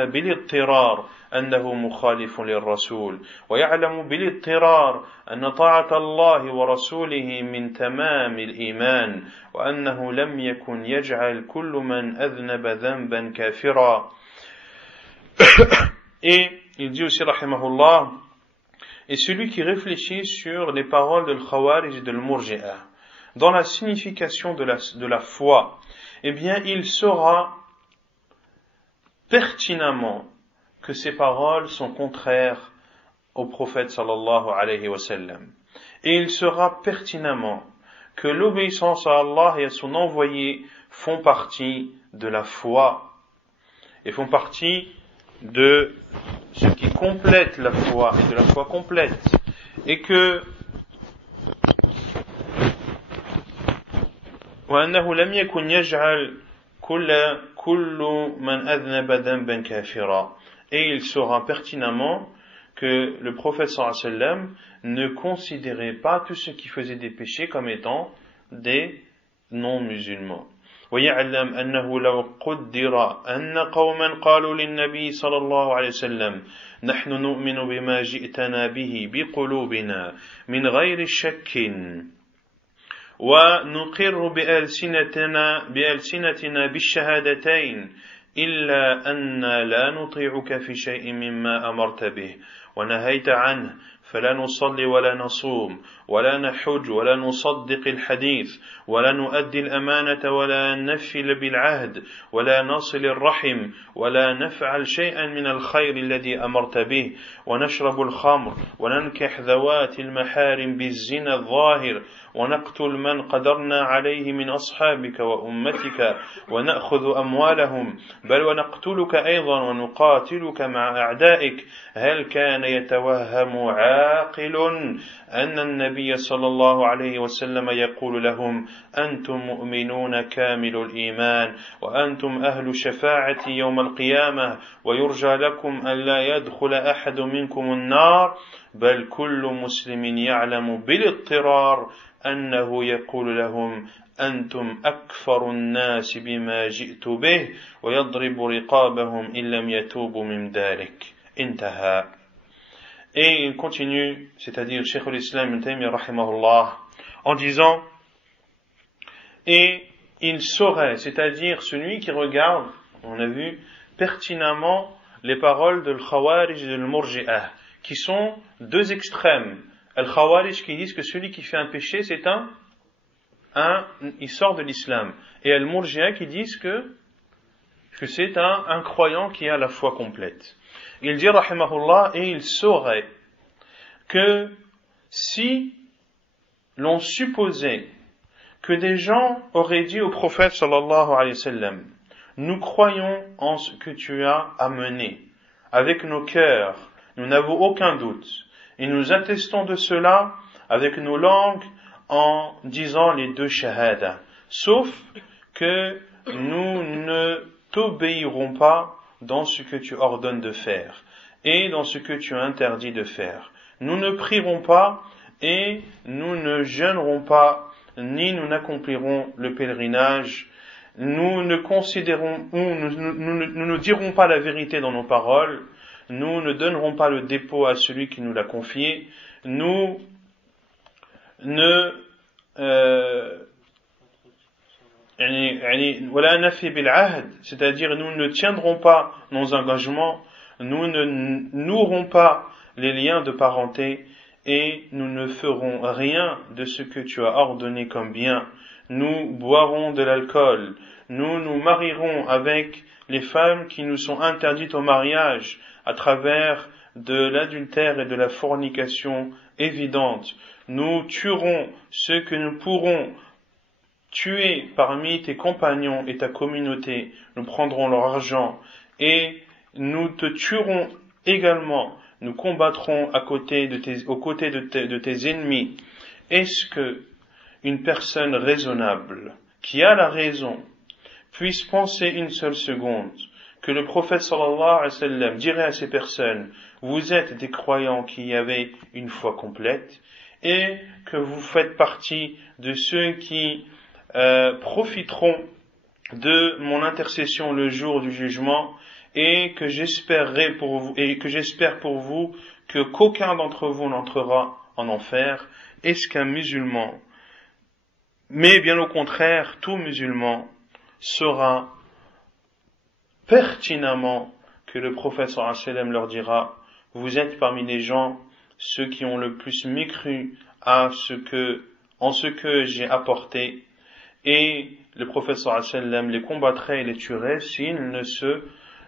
بالاضطرار أنه مخالف للرسول ويعلم بالاضطرار أن طاعة الله ورسوله من تمام الإيمان وأنه لم يكن يجعل كل من أذنب ذنبا كافرا. Et il dit aussi, rahimahullah, et celui qui réfléchit sur les paroles de l'Khawarij et de l'Murji'ah, dans la signification de la foi, eh bien, il saura pertinemment que ces paroles sont contraires au prophète sallallahu alayhi wa sallam. Et il saura pertinemment que l'obéissance à Allah et à son envoyé font partie de la foi et font partie de ce qui complète la foi et de la foi complète, et que وأنه لم يكن يجعل كل من أذنب ذنبا كافرا, et il saura pertinemment que le prophète sallallahu alayhi wa sallam ne considérait pas tous ceux qui faisaient des péchés comme étant des non-musulmans. ويعلم أنه لو قدر أن قوما قالوا للنبي صلى الله عليه وسلم نحن نؤمن بما جئتنا به بقلوبنا من غير شك ونقر بألسنتنا بالشهادتين إلا أن لا نطيعك في شيء مما أمرت به ونهيت عنه فلا نصلي ولا نصوم ولا نحج ولا نصدق الحديث ولا نؤدي الأمانة ولا نفل بالعهد ولا نصل الرحم ولا نفعل شيئا من الخير الذي أمرت به ونشرب الخمر وننكح ذوات المحارم بالزنا الظاهر ونقتل من قدرنا عليه من أصحابك وأمتك ونأخذ أموالهم بل ونقتلك أيضا ونقاتلك مع أعدائك هل كان يتوهم عاقل أن النبي صلى الله عليه وسلم يقول لهم أنتم مؤمنون كامل الإيمان وأنتم أهل شفاعة يوم القيامة ويرجى لكم أن لا يدخل أحد منكم النار بل كل مسلم يعلم بالاضطرار أنه يقول لهم أنتم أكفر الناس بما جئت به ويضرب رقابهم إن لم يتوبوا من ذلك انتهى. Et il continue, c'est-à-dire Cheikh al-Islam Ibn Taymiyyah rahimahullah, en disant, et il saurait, c'est-à-dire celui qui regarde, on a vu pertinemment les paroles de l'Khawarij et de l'Murji'ah, qui sont deux extrêmes. Al-Khawarij qui disent que celui qui fait un péché, c'est il sort de l'islam. Et Al-Murji'ah qui disent que c'est un croyant qui a la foi complète. Il dit, rahimahullah, et il saurait que si l'on supposait que des gens auraient dit au prophète sallallahu alayhi wa sallam, nous croyons en ce que tu as amené, avec nos cœurs, nous n'avons aucun doute, et nous attestons de cela avec nos langues en disant les deux shahadas, sauf que nous ne t'obéirons pas dans ce que tu ordonnes de faire et dans ce que tu interdis de faire. Nous ne prierons pas et nous ne jeûnerons pas, ni nous n'accomplirons le pèlerinage. Nous ne considérons, nous ne dirons pas la vérité dans nos paroles. Nous ne donnerons pas le dépôt à celui qui nous l'a confié. Nous ne c'est-à-dire nous ne tiendrons pas nos engagements, nous ne nouerons pas les liens de parenté et nous ne ferons rien de ce que tu as ordonné comme bien. Nous boirons de l'alcool, nous nous marierons avec les femmes qui nous sont interdites au mariage à travers de l'adultère et de la fornication évidente. Nous tuerons ceux que nous pourrons tuer parmi tes compagnons et ta communauté, nous prendrons leur argent et nous te tuerons également, nous combattrons aux côtés de tes ennemis. Est-ce que une personne raisonnable, qui a la raison, puisse penser une seule seconde que le prophète sallallahu alayhi wa sallam dirait à ces personnes, vous êtes des croyants qui avaient une foi complète et que vous faites partie de ceux qui profiteront de mon intercession le jour du jugement et que j'espère pour vous que qu'aucun d'entre vous n'entrera en enfer. Est-ce qu'un musulman, mais bien au contraire, tout musulman saura pertinemment que le prophète sallallahu alayhi wa sallam leur dira, vous êtes parmi les gens ceux qui ont le plus mécru en ce que j'ai apporté, et le prophète sallallahu alayhi wa sallam les combattrait et les tuerait s'ils ne se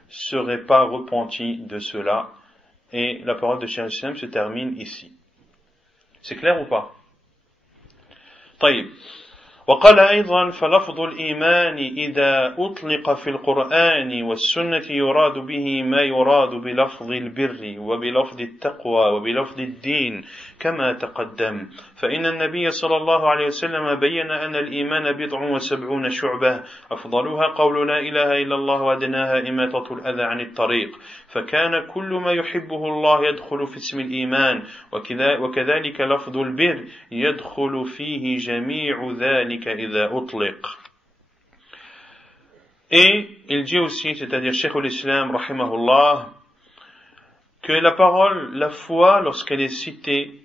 seraient pas repentis de cela. Et la parole de Cheikh al-Islam se termine ici. C'est clair ou pas? طيب. وقال أيضا فلفظ الإيمان إذا أطلق في القرآن والسنة يراد به ما يراد بلفظ البر وبلفظ التقوى وبلفظ الدين كما تقدم فإن النبي صلى الله عليه وسلم بين أن الإيمان 70 شعبة أفضلها قول لا إله إلا الله وأدناها إماطة الأذى عن الطريق فكان كل ما يحبه الله يدخل في اسم الإيمان وكذلك لفظ البر يدخل فيه جميع ذلك إذا أطلق. Et il dit aussi, c'est-à-dire Cheikh al-Islam rahimahullah, que la parole, la foi, lorsqu'elle est citée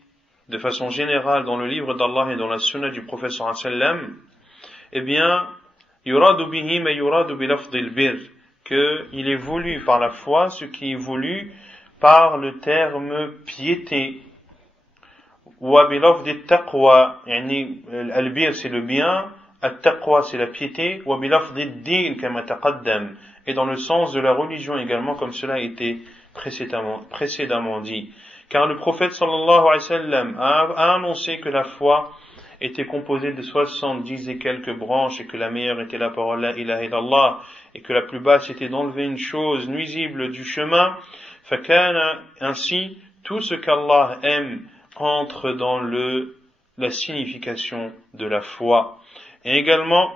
de façon générale dans le livre d'Allah et dans la sunna du prophète sallallahu alayhi wa sallam, eh bien, yuradu bihi ma yuradu bi lafdil bir, qu'il est voulu par la foi ce qui est voulu par le terme piété. Wa bi lafdil taqwa, yani al-bir c'est le bien, at-taqwa c'est la piété, wa bi lafdil din kama taqaddam, et dans le sens de la religion également comme cela a été précédemment dit. Car le prophète sallallahu alayhi wa sallam a annoncé que la foi était composée de 70 et quelques branches et que la meilleure était la parole la ilaha illallah et que la plus basse était d'enlever une chose nuisible du chemin. Fakana, ainsi tout ce qu'Allah aime entre dans la signification de la foi. Et également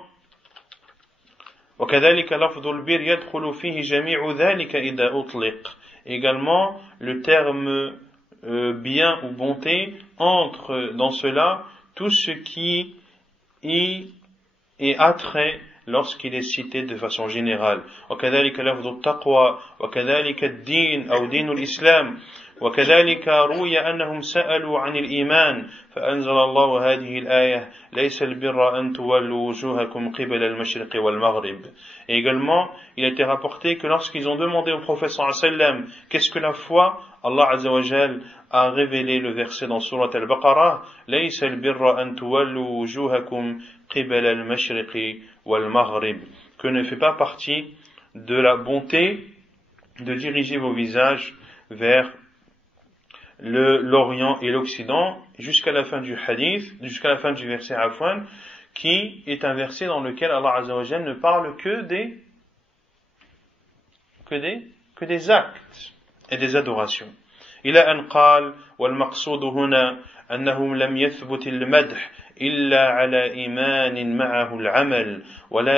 وكذلك لفظ البر يدخل فيه جميع ذلك إذا أطلق. Également, le terme bien ou bonté entre dans cela tout ce qui y est attrait lorsqu'il est cité de façon générale. وكذلك لفظ التقوى وكذلك الدين أو دين الإسلام وكذلك روي أنهم سألوا عن الإيمان فأنزل الله هذه الآية ليس البر أن تولوا وجوهكم قبل المشرق والمغرب. Et également, il a été rapporté que lorsqu'ils ont demandé au prophète sallallahu alayhi wa sallam qu'est-ce que la foi, Allah azza wa jal a révélé le verset dans Surat al-Baqarah ليس البر أن تولوا وجوهكم قبل المشرق والمغرب, que ne fait pas partie de la bonté de diriger vos visages vers l'Orient et l'Occident, jusqu'à la fin du hadith, jusqu'à la fin du verset Afwan, qui est un verset dans lequel Allah Azza wa Jalla ne parle que des actes et des adorations. إلى أن قال والمقصود هنا أنه لم يثبت المدح إلا على إيمان معه العمل ولا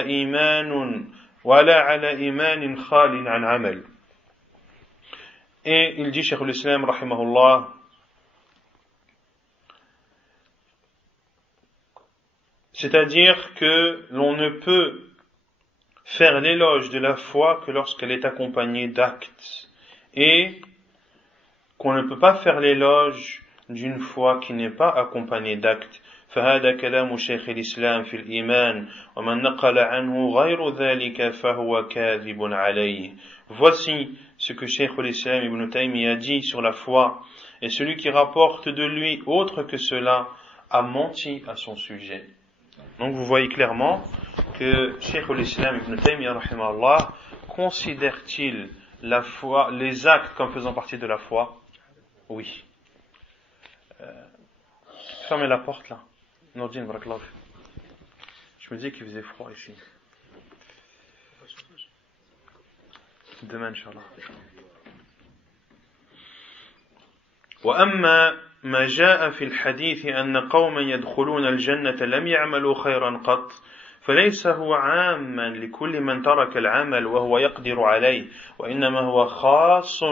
على إيمان خال عن عمل. Et il dit, Cheikh al-Islam, rahimahullah, c'est-à-dire que l'on ne peut faire l'éloge de la foi que lorsqu'elle est accompagnée d'actes, et qu'on ne peut pas faire l'éloge d'une foi qui n'est pas accompagnée d'actes. فهذا كلام شيخ الإسلام في الإيمان ومن نقل عنه غير ذلك فهو كاذب عليه. Voici ce que Cheikh al-Islam Ibn Taymiyyah a dit sur la foi, et celui qui rapporte de lui autre que cela a menti à son sujet. Donc vous voyez clairement que Cheikh al-Islam Ibn Taymiyyah rahimahullah considère-t-il la foi, les actes comme faisant partie de la foi? Oui. Fermez la porte là. Nordine, barakallahu. Je me disais qu'il faisait froid ici. Demain, Inch'Allah. وأما ما جاء في الحديث أن قوما يدخلون الجنة لم يعملوا خيرا قط فليس هو عاما لكل من ترك العمل وهو يقدر عليه وإنما هو خاص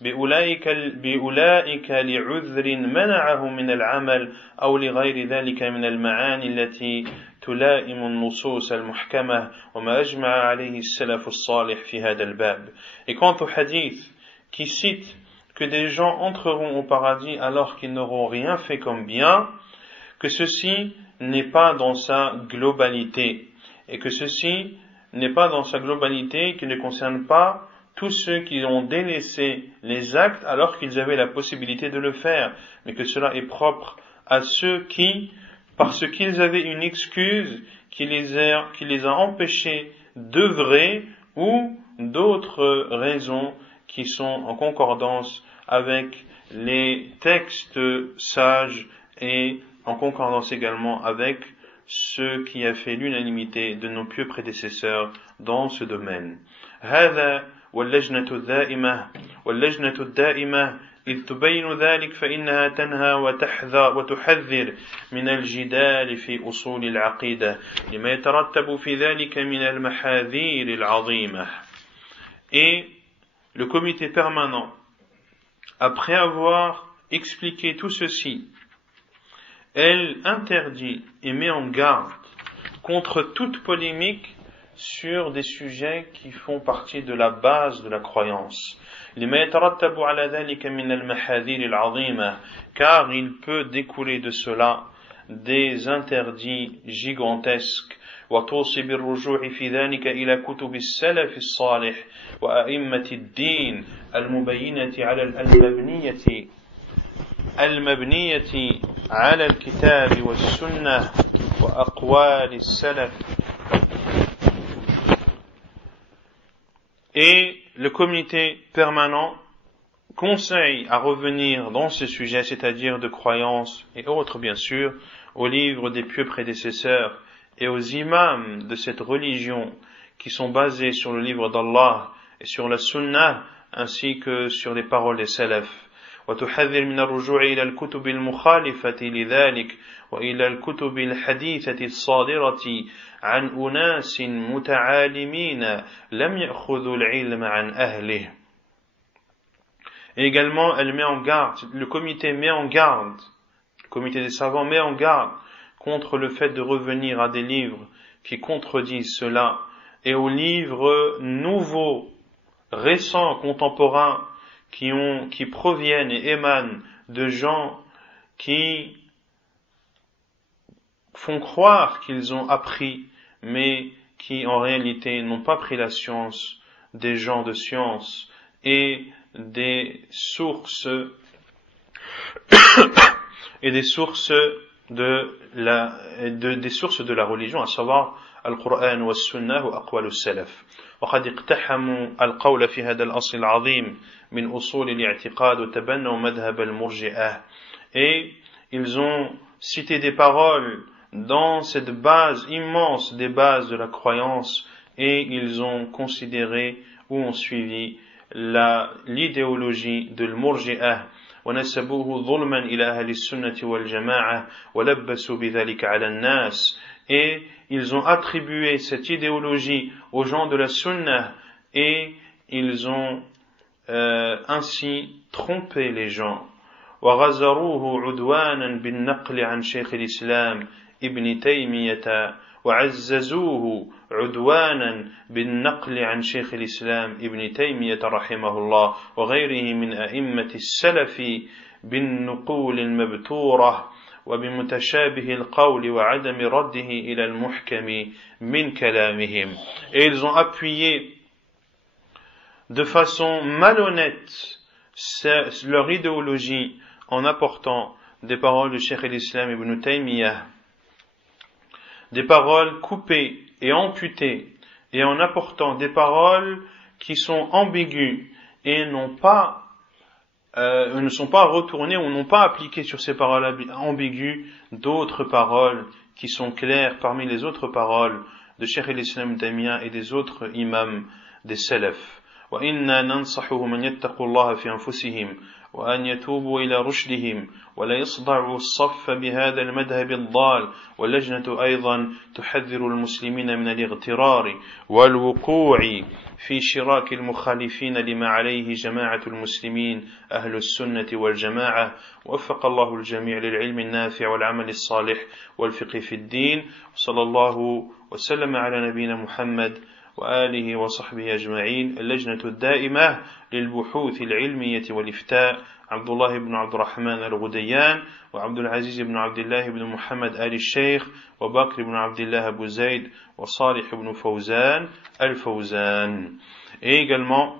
بأولئك لعذر منعه من العمل أو لغير ذلك من المعاني التي تلائم النصوص المحكمة وما أجمع عليه السلف الصالح في هذا الباب. Et quant au hadith qui cite que des gens entreront au paradis alors qu'ils n'auront rien fait comme bien, que ceci n'est pas dans sa globalité, et que ceci n'est pas dans sa globalité qui ne concerne pas tous ceux qui ont délaissé les actes alors qu'ils avaient la possibilité de le faire, mais que cela est propre à ceux qui, parce qu'ils avaient une excuse qui les a empêchés d'œuvrer, ou d'autres raisons qui sont en concordance avec les textes sages et en concordance également avec ce qui a fait l'unanimité de nos pieux prédécesseurs dans ce domaine. هذا واللجنة الدائمة إذ تبين ذلك فإنها تنهى وتحذر من الجدال في أصول العقيدة لما يترتب في ذلك من المحاذير العظيمة. Et le comité permanent, après avoir expliqué tout ceci, elle interdit et met en garde contre toute polémique sur des sujets qui font partie de la base de la croyance. Car il peut découler de cela des interdits gigantesques. وتوصي بالرجوع في ذلك إلى كتب السلف الصالح وأئمة الدين المبينة على المبنية على الكتاب والسنة وأقوال السلف. Et le comité permanent conseille à revenir dans ce sujet, c'est-à-dire de croyances et autres bien sûr, aux livres des pieux prédécesseurs et aux imams de cette religion qui sont basés sur le livre d'Allah et sur la sunnah ainsi que sur les paroles des salafs. وتحذر من الرجوع إلى الكتب المخالفة لذلك وإلى الكتب الحديثة الصادرة عن أناس متعالمين لم يأخذوا العلم عن أهله. Et également, elle met en garde, le comité met en garde, le comité des savants met en garde contre le fait de revenir à des livres qui contredisent cela et aux livres nouveaux, récents, contemporains, qui proviennent et émanent de gens qui font croire qu'ils ont appris, mais qui en réalité n'ont pas pris la science des gens de science et des sources des sources de la religion, à savoir Al-Qur'an wa Sunnah wa Aqwal al-Salaf. وقد اقتحموا القول في هذا الأصل العظيم من أصول الاعتقاد وتبنوا مذهب المرجئة. Et ils ont cité des paroles dans cette base immense des bases de la croyance et ils ont considéré ou ont suivi l'idéologie de l'Murji'ah ونسبوه ظلما إلى أهل السنة والجماعة ولبسوا بذلك على الناس. Et ils ont attribué cette idéologie aux gens de la sunnah et ils ont ainsi trompé les gens. وغزروه عدوانا بالنقل عن شيخ الإسلام ابن تيمية وعززوه عدوانا بالنقل عن شيخ الإسلام ابن تيمية رحمه الله وغيره من أئمة السلف بالنقول المبتورة وبمتشابه القول وعدم رده إلى المحكم من كلامهم. Et ils ont appuyé de façon malhonnête leur idéologie en apportant des paroles du Cheikh al-Islam ibn Taymiyyah, des paroles coupées et amputées, et en apportant des paroles qui sont ambiguës et ne sont pas retournées ou n'ont pas appliqué sur ces paroles ambiguës d'autres paroles qui sont claires parmi les autres paroles de Cheikh al-Islam ibn Taymiyyah et des autres imams des salaf. وإنا ننصحهم أن يتقوا الله في أنفسهم وأن يتوبوا إلى رشدهم ولا يصدعوا الصف بهذا المذهب الضال. واللجنة أيضا تحذر المسلمين من الاغترار والوقوع في شراك المخالفين لما عليه جماعة المسلمين أهل السنة والجماعة. وفق الله الجميع للعلم النافع والعمل الصالح والفقه في الدين. صلى الله وسلم على نبينا محمد وآله وصحبه أجمعين. اللجنة الدائمة للبحوث العلمية والإفتاء عبد الله بن عبد الرحمن الغديان وعبد العزيز بن عبد الله بن محمد آل الشيخ وبكر بن عبد الله أبو زيد وصالح بن فوزان الفوزان. Et également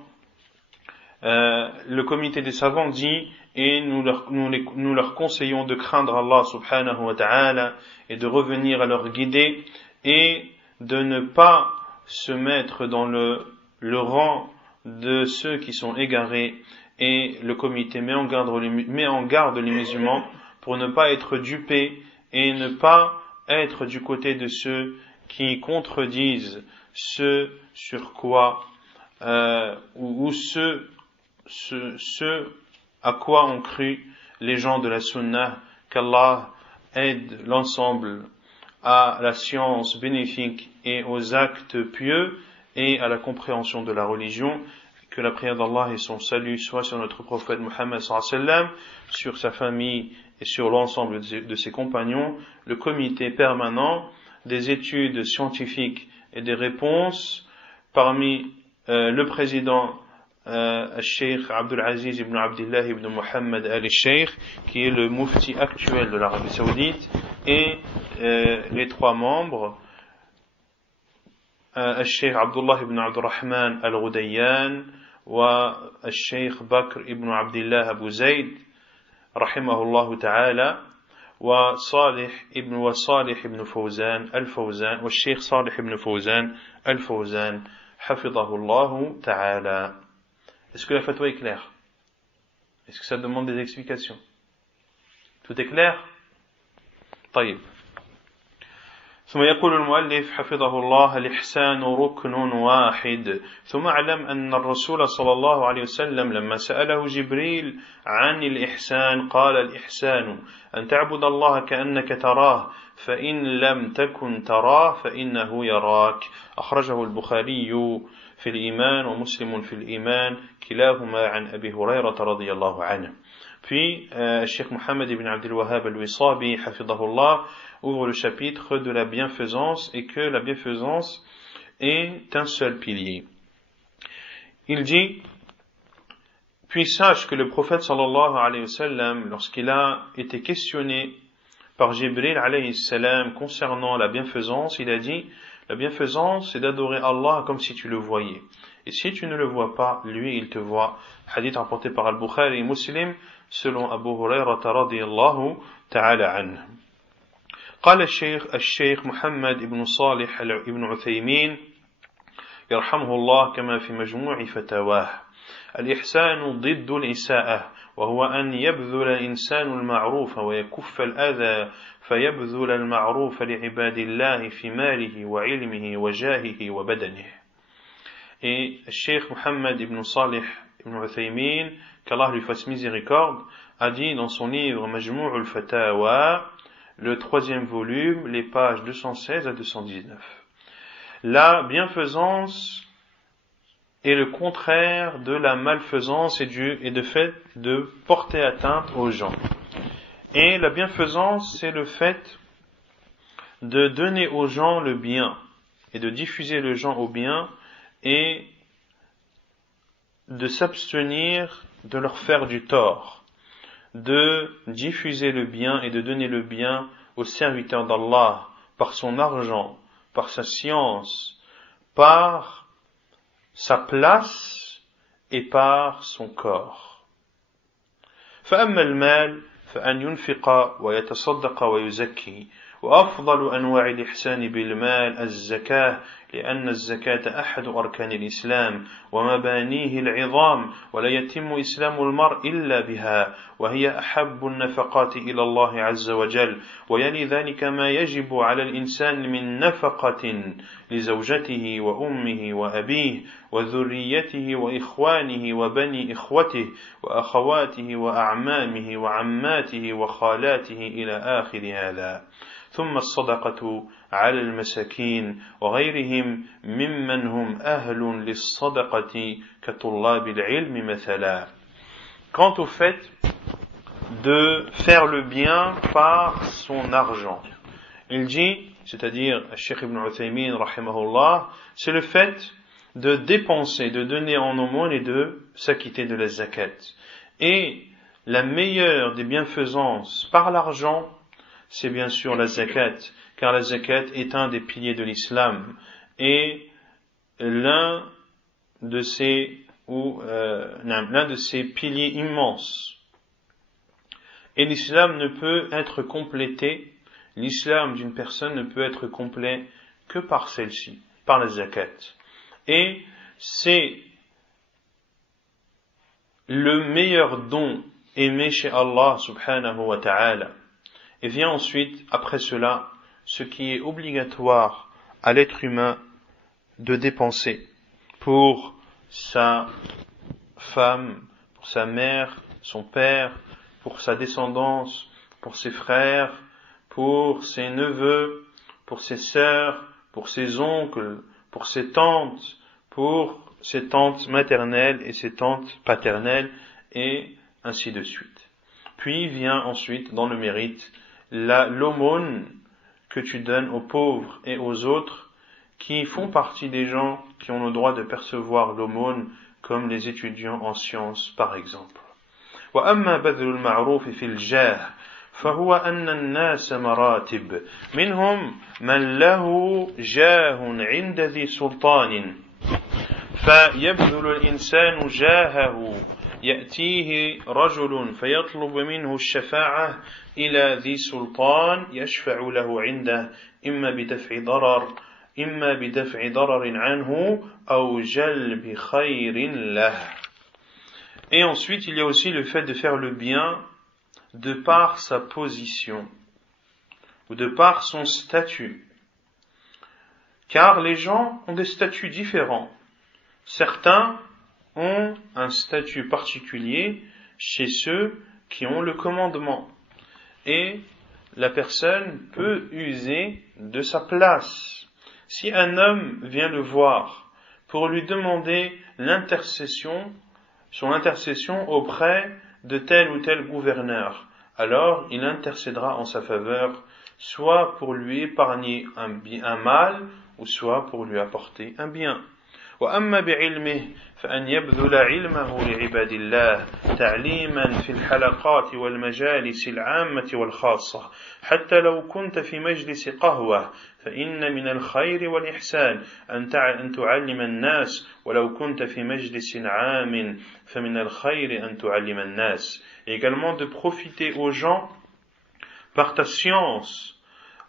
le comité des savants dit, et nous leur conseillons de craindre Allah subhanahu wa ta'ala et de revenir à leur guidée et de ne pas se mettre dans le rang de ceux qui sont égarés, et le comité met en garde les musulmans pour ne pas être dupés et ne pas être du côté de ceux qui contredisent ce sur quoi ou ce à quoi ont cru les gens de la Sunna. Qu'Allah aide l'ensemble à la science bénéfique et aux actes pieux et à la compréhension de la religion. Que la prière d'Allah et son salut soient sur notre prophète Muhammad sallallahu alayhi wa sallam, sur sa famille et sur l'ensemble de ses compagnons. Le comité permanent des études scientifiques et des réponses, parmi le président Cheikh Abdul Aziz ibn Abdullah ibn Muhammad al-Sheikh, qui est le mufti actuel de l'Arabie Saoudite, et les trois membres, Cheikh Abdullah ibn Abdurrahman al-Ghudayyan wa Cheikh Bakr ibn Abdullah Abu Zayd rahimahullah ta'ala, wa Salih ibn Fawzan al-Fawzan wa Cheikh Salih ibn Fawzan al-Fawzan hafidahullah ta'ala. Est-ce que la fatwa est claire? Est-ce que ça demande des explications? Tout est clair? طيب. ثم يقول المؤلف حفظه الله: الإحسان ركن واحد. ثم اعلم أن الرسول صلى الله عليه وسلم لما سأله جبريل عن الإحسان قال: الإحسان أن تعبد الله كأنك تراه فإن لم تكن تراه فإنه يراك. أخرجه البخاري في الإيمان ومسلم في الإيمان كلاهما عن أبي هريرة رضي الله عنه. Puis, Cheikh Mohammed ibn Abdul Wahhab al-Wisabi, hafidahullah, ouvre le chapitre de la bienfaisance et que la bienfaisance est un seul pilier. Il dit: puis sache que le prophète sallallahu alayhi wa sallam, lorsqu'il a été questionné par Jibril alayhi salam concernant la bienfaisance, il a dit: la bienfaisance, c'est d'adorer Allah comme si tu le voyais. Et si tu ne le vois pas, lui, il te voit. Hadith rapporté par Al-Bukhari et Muslim, selon Abu Hurairah radiyallahu ta'ala anhu. قال الشيخ محمد بن صالح بن عثيمين يرحمه الله كما في مجموع فتاواه: الإحسان ضد الإساءة، وهو أن يبذل الإنسان المعروف ويكف الأذى، فيبذل المعروف لعباد الله في ماله وعلمه وجاهه وبدنه. Et Cheikh Mohammed ibn Salih ibn Uthaymin, qu'Allah lui fasse miséricorde, a dit dans son livre Majmou' al-Fatawa, le 3e volume, les pages 216 à 219. La bienfaisance est le contraire de la malfaisance et de fait de porter atteinte aux gens. Et la bienfaisance, c'est le fait de donner aux gens le bien et de diffuser les gens au bien et de s'abstenir de leur faire du tort, de diffuser le bien et de donner le bien aux serviteurs d'Allah par son argent, par sa science, par sa place et par son corps. فأما المال فأن ينفق ويتصدق ويزكي، وأفضل أنواع الإحسان بالمال الزكاة، لأن الزكاة أحد أركان الإسلام ومبانيه العظام، ولا يتم إسلام المرء إلا بها، وهي أحب النفقات إلى الله عز وجل. ويلي ذلك ما يجب على الإنسان من نفقة لزوجته وأمه وأبيه وذريته وإخوانه وبني إخوته وأخواته وأعمامه وعماته وخالاته إلى آخر هذا. ثم الصدقة على المساكين وغيرهم ممن هم أهل للصدقة كطلاب العلم مثلا. Quant au fait de faire le bien par son argent, il dit, c'est-à-dire Cheikh Ibn Uthaymin rahimahullah, c'est le fait de dépenser, de donner en aumône et de s'acquitter de la zakat. Et la meilleure des bienfaisances par l'argent, c'est bien sûr la zakat, car la zakat est un des piliers de l'islam et l'un de ses ou l'un de ces piliers immenses. Et l'islam ne peut être complété, l'islam d'une personne ne peut être complet que par celle-ci, par la zakat. Et c'est le meilleur don aimé chez Allah subhanahu wa ta'ala. Et vient ensuite, après cela, ce qui est obligatoire à l'être humain de dépenser pour sa femme, pour sa mère, son père, pour sa descendance, pour ses frères, pour ses neveux, pour ses sœurs, pour ses oncles, pour ses tantes maternelles et ses tantes paternelles, et ainsi de suite. Puis vient ensuite, dans le mérite, l'aumône que tu donnes aux pauvres et aux autres qui font partie des gens qui ont le droit de percevoir l'aumône, comme les étudiants en sciences par exemple. وأما بذل المعروف في الجاه فهو أن الناس مراتب منهم من له جاه عند ذي سلطان فيبذل الإنسان جاهه يأتيه رجل فيطلب منه الشفاعة إلى ذي سلطان يشفع له عنده إما بدفع ضرر عنه أو جلب خير له. Et ensuite, il y a aussi le fait de faire le bien de par sa position ou de par son statut. Car les gens ont des statuts différents. Certains ont un statut particulier chez ceux qui ont le commandement. Et la personne peut user de sa place. Si un homme vient le voir pour lui demander son intercession auprès de tel ou tel gouverneur, alors il intercédera en sa faveur, soit pour lui épargner un mal, ou soit pour lui apporter un bien. وأما بعلمه فأن يبذل علمه لعباد الله تعليما في الحلقات والمجالس العامة والخاصة حتى لو كنت في مجلس قهوة فإن من الخير والإحسان أن تعلم الناس ولو كنت في مجلس عام فمن الخير أن تعلم الناس. Et également de profiter aux gens par ta science,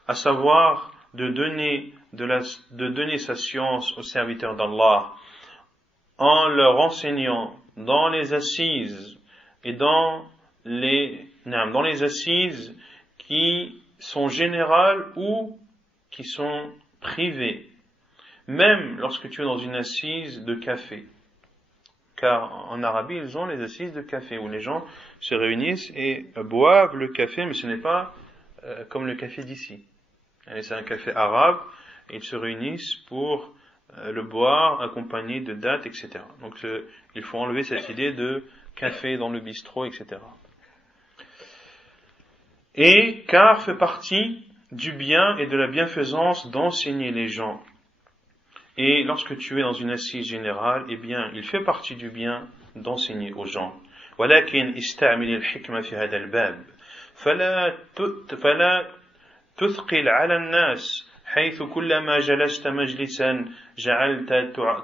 à savoir de donner sa science aux serviteurs d'Allah, en leur enseignant dans les assises et dans les assises qui sont générales ou qui sont privées, même lorsque tu es dans une assise de café. Car en Arabie, ils ont les assises de café où les gens se réunissent et boivent le café, mais ce n'est pas comme le café d'ici. C'est un café arabe, et ils se réunissent pour le boire, accompagné de dattes, etc. Donc il faut enlever cette idée de café dans le bistrot, etc. Et car fait partie du bien et de la bienfaisance d'enseigner les gens. Et lorsque tu es dans une assise générale, eh bien, il fait partie du bien d'enseigner aux gens. ولكن استعمل الحكمة في هذا الباب فلا تثقل على الناس حيث كلما جلست مجلسا جعلت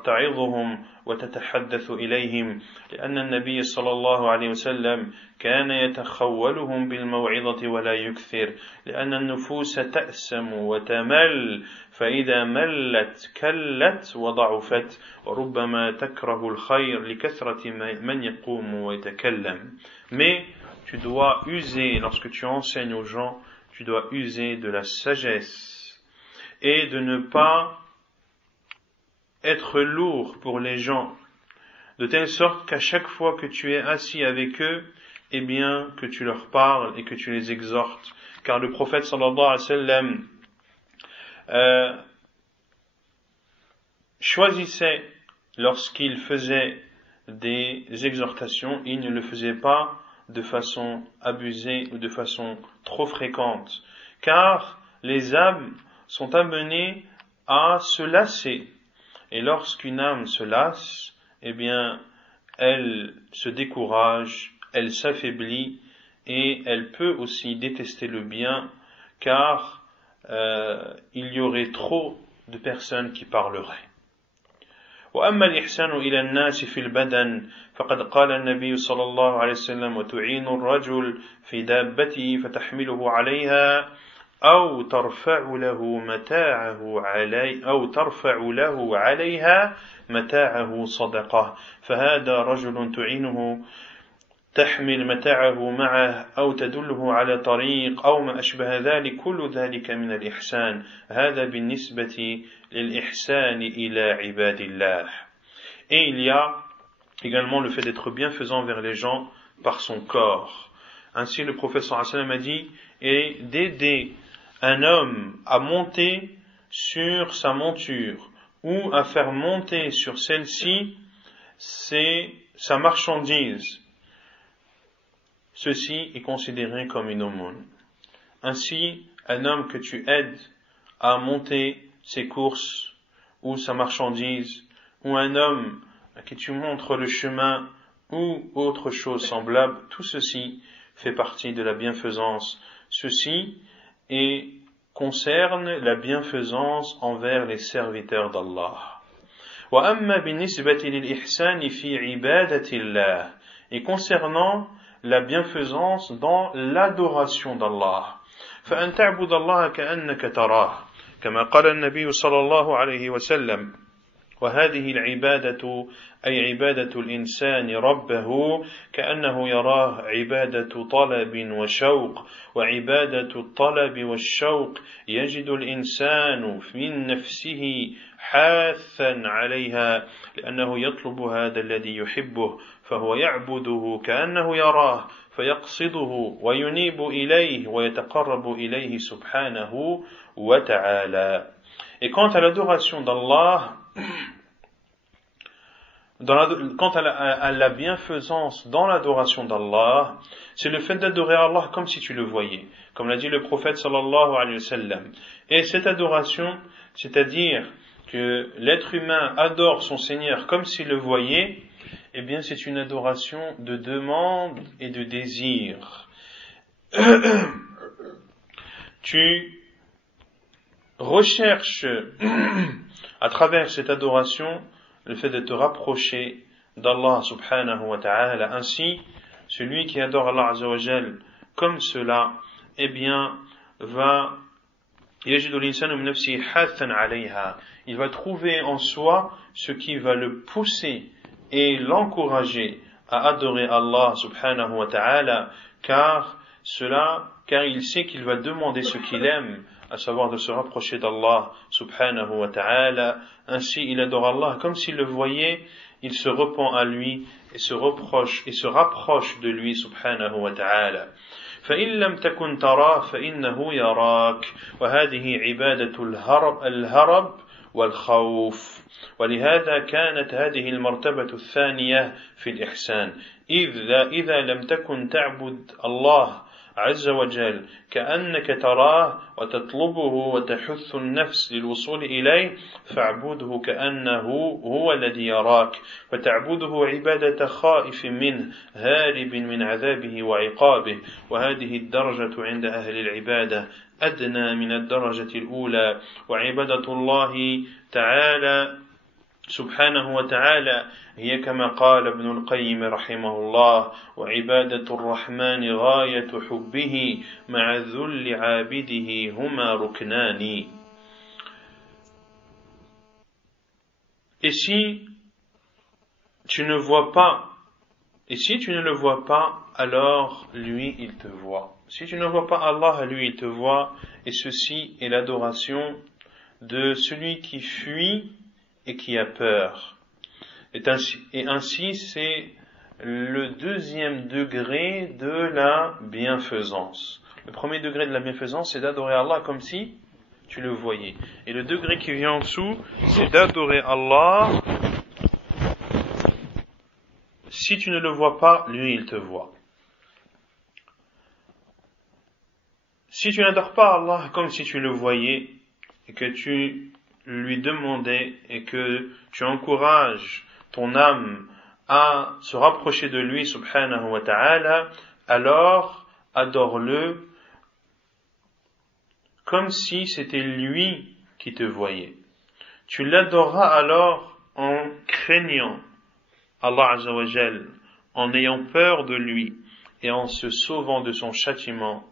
تعظهم وتتحدث إليهم لأن النبي صلى الله عليه وسلم كان يتخولهم بالموعظة ولا يكثر لأن النفوس تأسم وتمل فإذا ملت كلت وضعفت وربما تكره الخير لكثرة من يقوم ويتكلم. Mais tu dois user, lorsque tu enseignes aux gens, tu dois user de la sagesse et de ne pas être lourd pour les gens, de telle sorte qu'à chaque fois que tu es assis avec eux, eh bien, que tu leur parles et que tu les exhortes. Car le prophète sallallahu alayhi wa sallam choisissait, lorsqu'il faisait des exhortations, il ne le faisait pas de façon abusée ou de façon trop fréquente, car les âmes sont amenées à se lasser. Et lorsqu'une âme se lasse, eh bien, elle se décourage, elle s'affaiblit et elle peut aussi détester le bien, car il y aurait trop de personnes qui parleraient. وأما الإحسان إلى الناس في البدن فقد قال النبي صلى الله عليه وسلم وتعين الرجل في دابته فتحمله عليها أو ترفع له عليها متاعه صدقة فهذا رجل تعينه تحمل متاعه معه أو تدله على طريق أو ما أشبه ذلك كل ذلك من الإحسان هذا بالنسبة للإحسان إلى عباد الله. Et il y a également le fait d'être bienfaisant vers les gens par son corps. Ainsi le prophète sallallahu alayhi wa sallam a dit et d'aider un homme à monter sur sa monture ou à faire monter sur celle-ci c'est sa marchandise. Ceci est considéré comme une aumône. Ainsi, un homme que tu aides à monter ses courses ou sa marchandise, ou un homme à qui tu montres le chemin ou autre chose semblable, tout ceci fait partie de la bienfaisance. Ceci concerne la bienfaisance envers les serviteurs d'Allah. وَأَمَّا بِالنِّسْبَةِ لِلْإِحْسَانِ فِي عِبَادَةِ اللَّهِ Et concernant la bienfaisance dans l'adoration d'Allah. فأن تعبد الله كأنك تراه كما قال النبي صلى الله عليه وسلم وهذه العبادة أي عبادة الإنسان ربه كأنه يراه عبادة طلب وشوق وعبادة الطلب والشوق يجد الإنسان من نفسه حاثا عليها لأنه يطلب هذا الذي يحبه فهو يعبده كأنه يراه فيقصده وينيب إليه ويتقرب إليه سبحانه وتعالى. Et quant à l'adoration d'Allah, quant à la bienfaisance dans l'adoration d'Allah, c'est le fait d'adorer Allah comme si tu le voyais, comme l'a dit le prophète sallallahu alayhi wa sallam. Et cette adoration, c'est-à-dire que l'être humain adore son Seigneur comme s'il le voyait, eh bien c'est une adoration de demande et de désir. Tu recherches à travers cette adoration le fait de te rapprocher d'Allah subhanahu wa ta'ala. Ainsi, celui qui adore Allah azza wa jal comme cela, eh bien, il va trouver en soi ce qui va le pousser et l'encourager à adorer Allah subhanahu wa ta'ala, car il sait qu'il va demander ce qu'il aime, à savoir de se rapprocher d'Allah subhanahu wa ta'ala. Ainsi il adore Allah comme s'il le voyait, il se repent à lui et se rapproche de lui subhanahu wa ta'ala. فإن لم تكن تراه فإنه يراك وهذه عبادة الهرب والخوف ولهذا كانت هذه المرتبة الثانية في الإحسان إذا لم تكن تعبد الله عز وجل كأنك تراه وتطلبه وتحث النفس للوصول إليه فاعبده كأنه هو الذي يراك فتعبده عبادة خائف منه هارب من عذابه وعقابه وهذه الدرجة عند أهل العبادة أدنى من الدرجة الأولى وعبادة الله تعالى سبحانه وتعالى هي كما قال ابن القيم رحمه الله وعبادة الرحمن غاية حبه مع ذل عابده هما ركنان. Et si tu ne le vois pas, alors lui il te voit. Si tu ne vois pas Allah, lui il te voit, et ceci est l'adoration de celui qui fuit et qui a peur. Et ainsi c'est le deuxième degré de la bienfaisance. Le premier degré de la bienfaisance, c'est d'adorer Allah comme si tu le voyais. Et le degré qui vient en dessous, c'est d'adorer Allah. Si tu ne le vois pas, lui il te voit. Si tu n'adores pas Allah comme si tu le voyais, et que tu lui demandais et que tu encourages ton âme à se rapprocher de lui subhanahu wa ta'ala, alors adore-le comme si c'était lui qui te voyait. Tu l'adoreras alors en craignant Allah Azza wa Jal, en ayant peur de lui et en se sauvant de son châtiment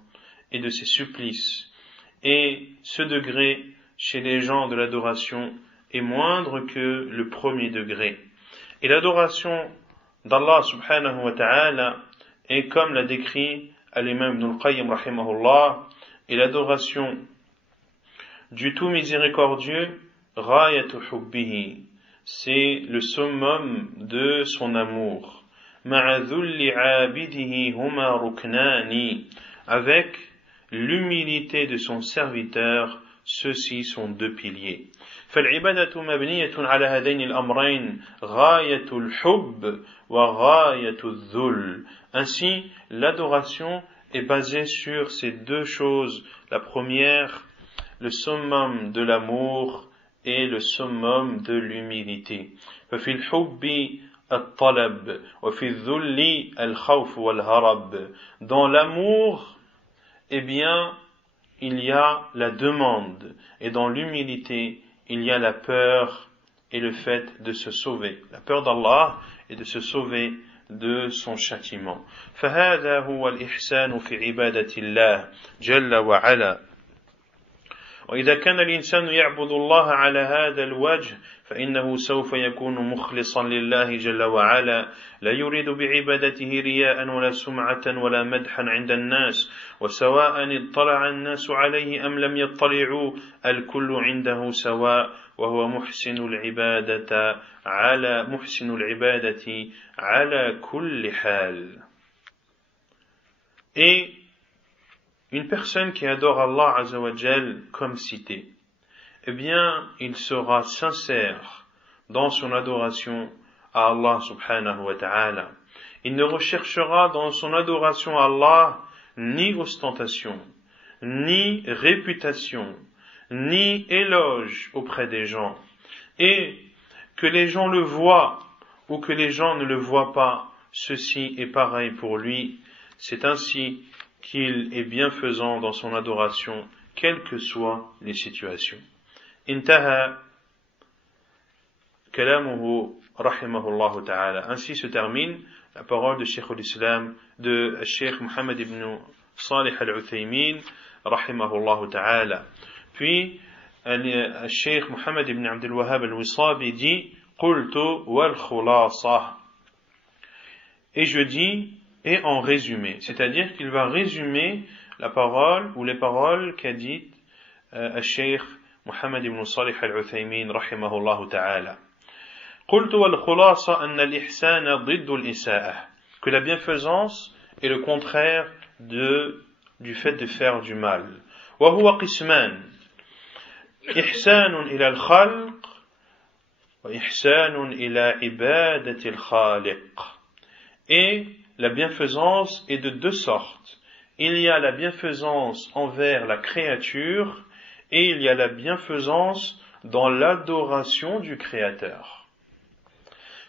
et de ses supplices. Et ce degré chez les gens de l'adoration est moindre que le premier degré. Et l'adoration d'Allah subhanahu wa ta'ala est, comme l'a décrit l'imam Ibn al-Qayyim rahimahullah, et l'adoration du tout miséricordieux, ghayatu hubbihi, c'est le summum de son amour. Ma'a dhulli 'abidihi huma ruknani, avec l'humilité de son serviteur, ceux-ci sont deux piliers. فالعبادة مبنية على هذين الأمرين غاية الحب وغاية الذل. Ainsi, l'adoration est basée sur ces deux choses. La première, le summum de l'amour et le summum de l'humilité. ففي الحب الطلب وفي الذل الخوف والهرب. Dans l'amour, eh bien, il y a la demande, et dans l'humilité, il y a la peur et le fait de se sauver. La peur d'Allah et de se sauver de son châtiment. فهذا هو الإحسان في عبادة الله جل وعلا. وإذا كان الإنسان يعبد الله على هذا الوجه فإنه سوف يكون مخلصا لله جل وعلا لا يريد بعبادته رياء ولا سمعة ولا مدحا عند الناس وسواء اطلع الناس عليه أم لم يطلعوا الكل عنده سواء وهو محسن العبادة على كل حال. Et une personne qui adore Allah Azza wa Jal comme cité, eh bien, il sera sincère dans son adoration à Allah subhanahu wa ta'ala. Il ne recherchera dans son adoration à Allah ni ostentation, ni réputation, ni éloge auprès des gens. Et que les gens le voient ou que les gens ne le voient pas, ceci est pareil pour lui. C'est ainsi qu'il est bienfaisant dans son adoration, quelles que soient les situations. Intaha kalamuhu rahimahullah ta'ala. Ainsi se termine la parole de Cheikh al-Islam, de Cheikh Mohammed ibn Salih al-Uthaymin rahimahullah ta'ala. Puis Cheikh Mohammed ibn Abdul Wahhab al-Wisabi dit qultu wal khulasa, et je dis et en résumé, c'est-à-dire qu'il va résumer la parole ou les paroles qu'a dites Cheikh Mohammed ibn Salih al-Uthaymin rahimahullah ta'ala. قلت والخلاصة أن الإحسان ضد الإساءة, que la bienfaisance est le contraire du fait de faire du mal. وهو قسمان إحسان إلى الخلق وإحسان إلى عبادة الخالق. Et la bienfaisance est de deux sortes. Il y a la bienfaisance envers la créature et il y a la bienfaisance dans l'adoration du Créateur.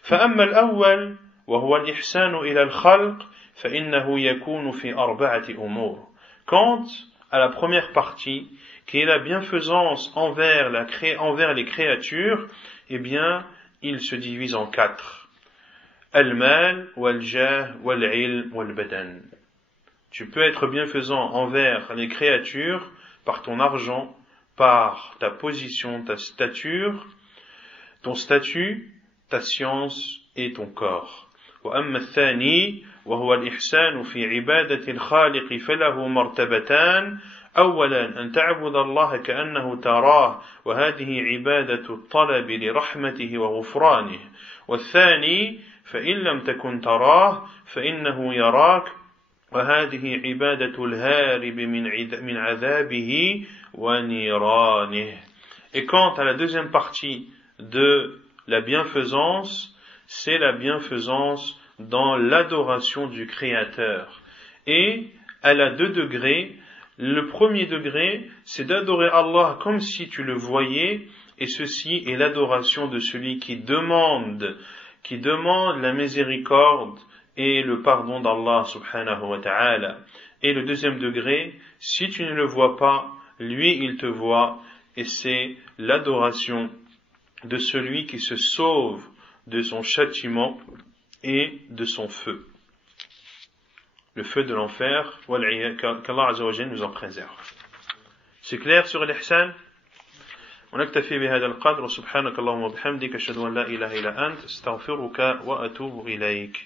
فأما الأول وهو الإحسان إلى الخلق فإنه يكون في أربعة أمور. Quant à la première partie, qui est la bienfaisance envers les créatures, eh bien, il se divise en quatre. Al-mal, wal-jah, wal-ilm, wal-badan. Tu peux être bienfaisant envers les créatures par ton argent, par ta position, ta stature, ton statut, ta science et ton corps. وأما الثاني وهو الإحسان في عبادة الخالق فله مرتبتان. أولا أن تعبد الله كأنه تراه وهذه عبادة الطلب لرحمته وغفرانه. والثاني فإن لم تكن تراه فإنه يراك وهذه عبادة الهارب من عذابه ونيرانه. Et quant à la deuxième partie de la bienfaisance, c'est la bienfaisance dans l'adoration du Créateur. Et elle a deux degrés. Le premier degré, c'est d'adorer Allah comme si tu le voyais, et ceci est l'adoration de celui qui demande la miséricorde et le pardon d'Allah subhanahu wa ta'ala. Et le deuxième degré, si tu ne le vois pas, lui il te voit, et c'est l'adoration de celui qui se sauve de son châtiment et de son feu. Le feu de l'enfer, qu'Allah Azza wa Jalla nous en préserve. C'est clair sur l'ihsan? ونكتفي بهذا القدر وسبحانك اللهم وبحمدك أشهد أن لا إله إلا أنت أستغفرك وأتوب إليك